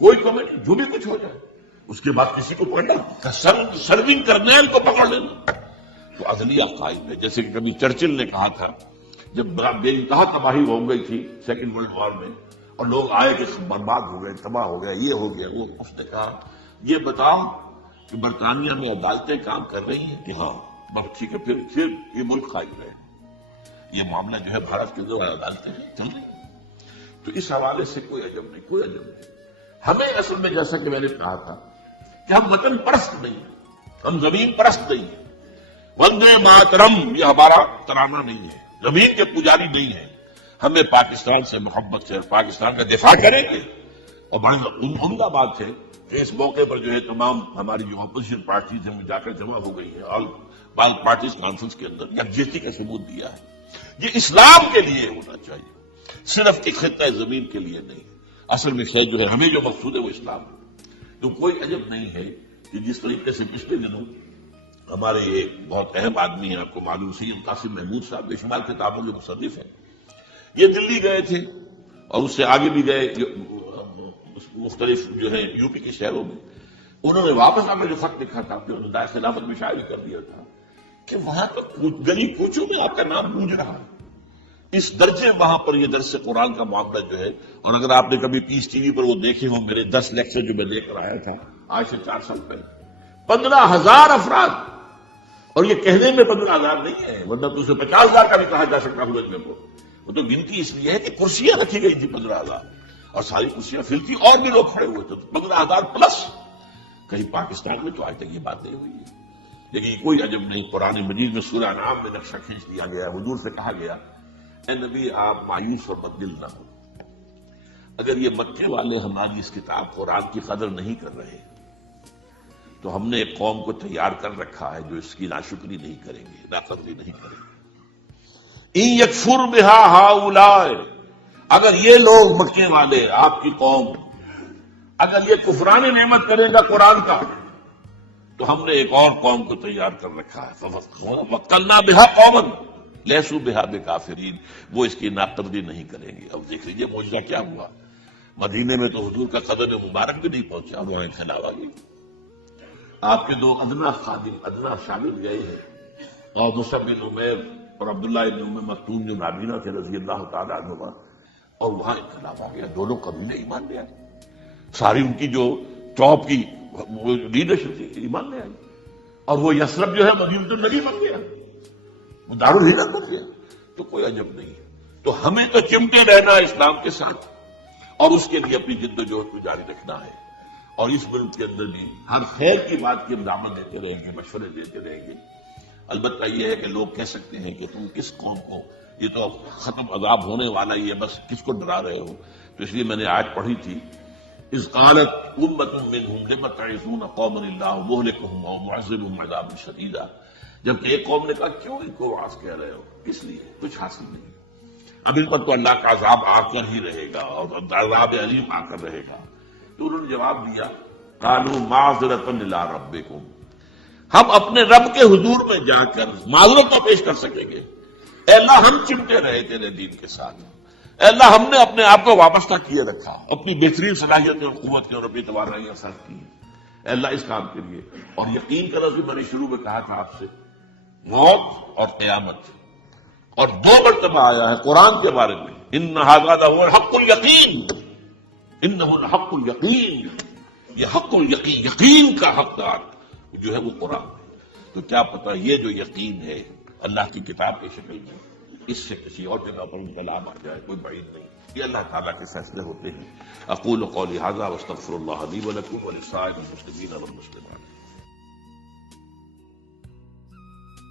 کوئی کمیٹی جو بھی کچھ ہو جائے اس کے بعد کسی کو پکڑنا، سرونگ کرنیل کو پکڑ لینا، تو عدلیہ قائم ہے۔ جیسے کہ کبھی چرچل نے کہا تھا جب بے انتہا تباہی ہو گئی تھی سیکنڈ ورلڈ وار میں، اور لوگ آئے کہ برباد ہو گئے، تباہ ہو گیا، یہ ہو گیا وہ، اس نے کہا یہ بتاؤ کہ برطانیہ میں عدالتیں کام کر رہی ہیں کہ ہاں، بس ٹھیک ہے، پھر یہ ملک قائم رہے۔ یہ معاملہ جو ہے بھارت کے اندر عدالتیں چل رہی ہیں، تو اس حوالے سے کوئی عجب نہیں، کوئی عجب نہیں۔ ہمیں اصل میں جیسا کہ میں نے کہا تھا کہ ہم وطن پرست نہیں ہیں، ہم زمین پرست نہیں ہیں۔ وندے ماترم یہ ہمارا ترانہ نہیں ہے، زمین کے پجاری نہیں ہے، ہمیں پاکستان سے محبت ہے، پاکستان کا دفاع کریں گے۔ اور بڑی عمدہ بات ہے کہ اس موقع پر جو ہے تمام ہماری جو اپوزیشن پارٹیز ہیں جا کر جمع ہو گئی ہیں، آل پارٹیز کانفرنس کے اندر یکجہتی کا ثبوت دیا ہے۔ یہ اسلام کے لیے ہونا چاہیے، صرف ایک خطہ زمین کے لیے نہیں۔ اصل میں خیر جو ہے ہمیں جو مقصود ہے وہ اسلام ہے۔ تو کوئی عجب نہیں ہے کہ جس طریقے سے پچھلے دنوں ہمارے ایک بہت اہم آدمی ہیں، آپ کو معلوم سید قاسم محمود صاحب بے شمار کتابوں کے مصنف ہیں، یہ دلی گئے تھے اور اس سے آگے بھی گئے مختلف جو ہے یو پی کے شہروں میں۔ انہوں نے واپس آ کر جو خط لکھا تھا، اپنے دائر خلافت میں شائع کر دیا تھا کہ وہاں تو گلی کوچوں میں آپ کا نام گونج رہا ہے. اس درجے وہاں پر یہ درس قرآن کا معاملہ جو ہے. اور اگر آپ نے کبھی پیس ٹی وی پر وہ دیکھے ہوں میرے 10 لیکچر جو میں لے کر آیا تھا آج سے 4 سال پہلے، 15,000 افراد. اور یہ کہنے میں 15,000 نہیں ہے، ورنہ تو اسے 50,000 کا بھی کہا جا سکتا مجمع کو. وہ تو گنتی اس لیے ہے کہ کرسیاں رکھی گئی تھی 15,000 اور ساری کرسیاں فل تھی اور بھی لوگ کھڑے ہوئے تھے 15,000 پلس. کہیں پاکستان میں تو آج تک یہ بات نہیں ہوئی ہے. لیکن کوئی عجب نہیں، قرآن مجید میں سورہ انعام میں نقشہ کھینچ دیا گیا. حضور سے کہا گیا اے نبی آپ مایوس اور بددل نہ ہو. اگر یہ مکے والے ہماری اس کتاب قرآن کی قدر نہیں کر رہے تو ہم نے ایک قوم کو تیار کر رکھا ہے جو اس کی ناشکری نہیں کریں گے، ناقدری نہیں کریں گے. ان یکفر بہا ہؤلاء، اگر یہ لوگ مکے والے آپ کی قوم اگر یہ کفران نعمت کرے گا قرآن کا تو ہم نے ایک اور قوم کو تیار کر رکھا ہے. وَوَكَّلْنَا بِهَا قَوْمًا لَيْسُوا بِهَا بِكَافِرِينَ، وہ اس کی ناقدری نہیں کریں گے. اب دیکھ لیجیے معجزہ کیا ہوا. مدینے میں تو حضور کا قدم مبارک بھی نہیں پہنچا اور وہاں خلاف آ گئی. آپ کے 2 ادنا خادم ادنا شامل گئے ہیں اور مصعب بن عمیر اور عبداللہ بن ام مکتوم جو نابینا تھے رضی اللہ تعالیٰ عنہما، اور وہاں انقلاب آ گیا. دونوں قبیلے ایمان لے آئے. ساری ان کی جو ٹاپ کی لیڈرشپ تھی ایمان لے آئی. اور وہ یثرب جو ہے مدینہ النبی بن گیا، وہ دارالہجرت بن گیا. تو کوئی عجب نہیں ہے. تو ہمیں تو چمٹے رہنا ہے اسلام کے ساتھ اور اس کے لیے اپنی جد و جہد کو جاری رکھنا ہے. اور اس ملک کے اندر بھی ہر خیر کی بات کی ہم دعوت دیتے رہیں گے، مشورے دیتے رہیں گے. البتہ یہ ہے کہ لوگ کہہ سکتے ہیں کہ تم کس قوم کو، یہ تو ختم عذاب ہونے والا ہی ہے، بس کس کو ڈرا رہے ہو. تو اس لیے میں نے آج پڑھی تھی اذ قالت امة منهم لم تعظون قوما الله مهلكهم او معذبهم عذابا شديدا. جبکہ ایک قوم نے کہا کیوں ان کو واعظ کہہ رہے ہو، کس لیے، کچھ حاصل نہیں. اب ان پر تو اللہ کا عذاب آ کر ہی رہے گا اور عذاب علیم آ کر رہے گا. تو انہوں نے جواب دیا قالوا معذرۃ الی ربکم، ہم اپنے رب کے حضور میں جا کر معذرت تو پیش کر سکیں گے. اے اللہ ہم چمٹے رہے تیرے دین کے ساتھ، اے اللہ ہم نے اپنے آپ کو وابستہ کیے رکھا، اپنی بہترین صلاحیتیں اور قوت کے اور اپنی توانائیاں صرف کی ہیں اے اللہ اس کام کے لیے. اور یقین کرو کہ میں نے شروع میں کہا تھا آپ سے، موت اور قیامت اور 2 مرتبہ آیا ہے قرآن کے بارے میں، ان ھذا لہو الحق الیقین، انہ الحق الیقین، یہ حق الیقین، یقین کا حقدار جو ہے وہ قرآن ہے. تو کیا پتہ یہ جو یقین ہے اللہ کی کتاب کی شکل میں اس سے کسی اور جگہ پر انقلاب آ جائے، کوئی بعید نہیں. یہ اللہ تعالیٰ کے فیصلے ہوتے ہیں. اقول قولی ھذا واستغفر اللہ لی ولکم ولسائر المسلمین والمسلمات.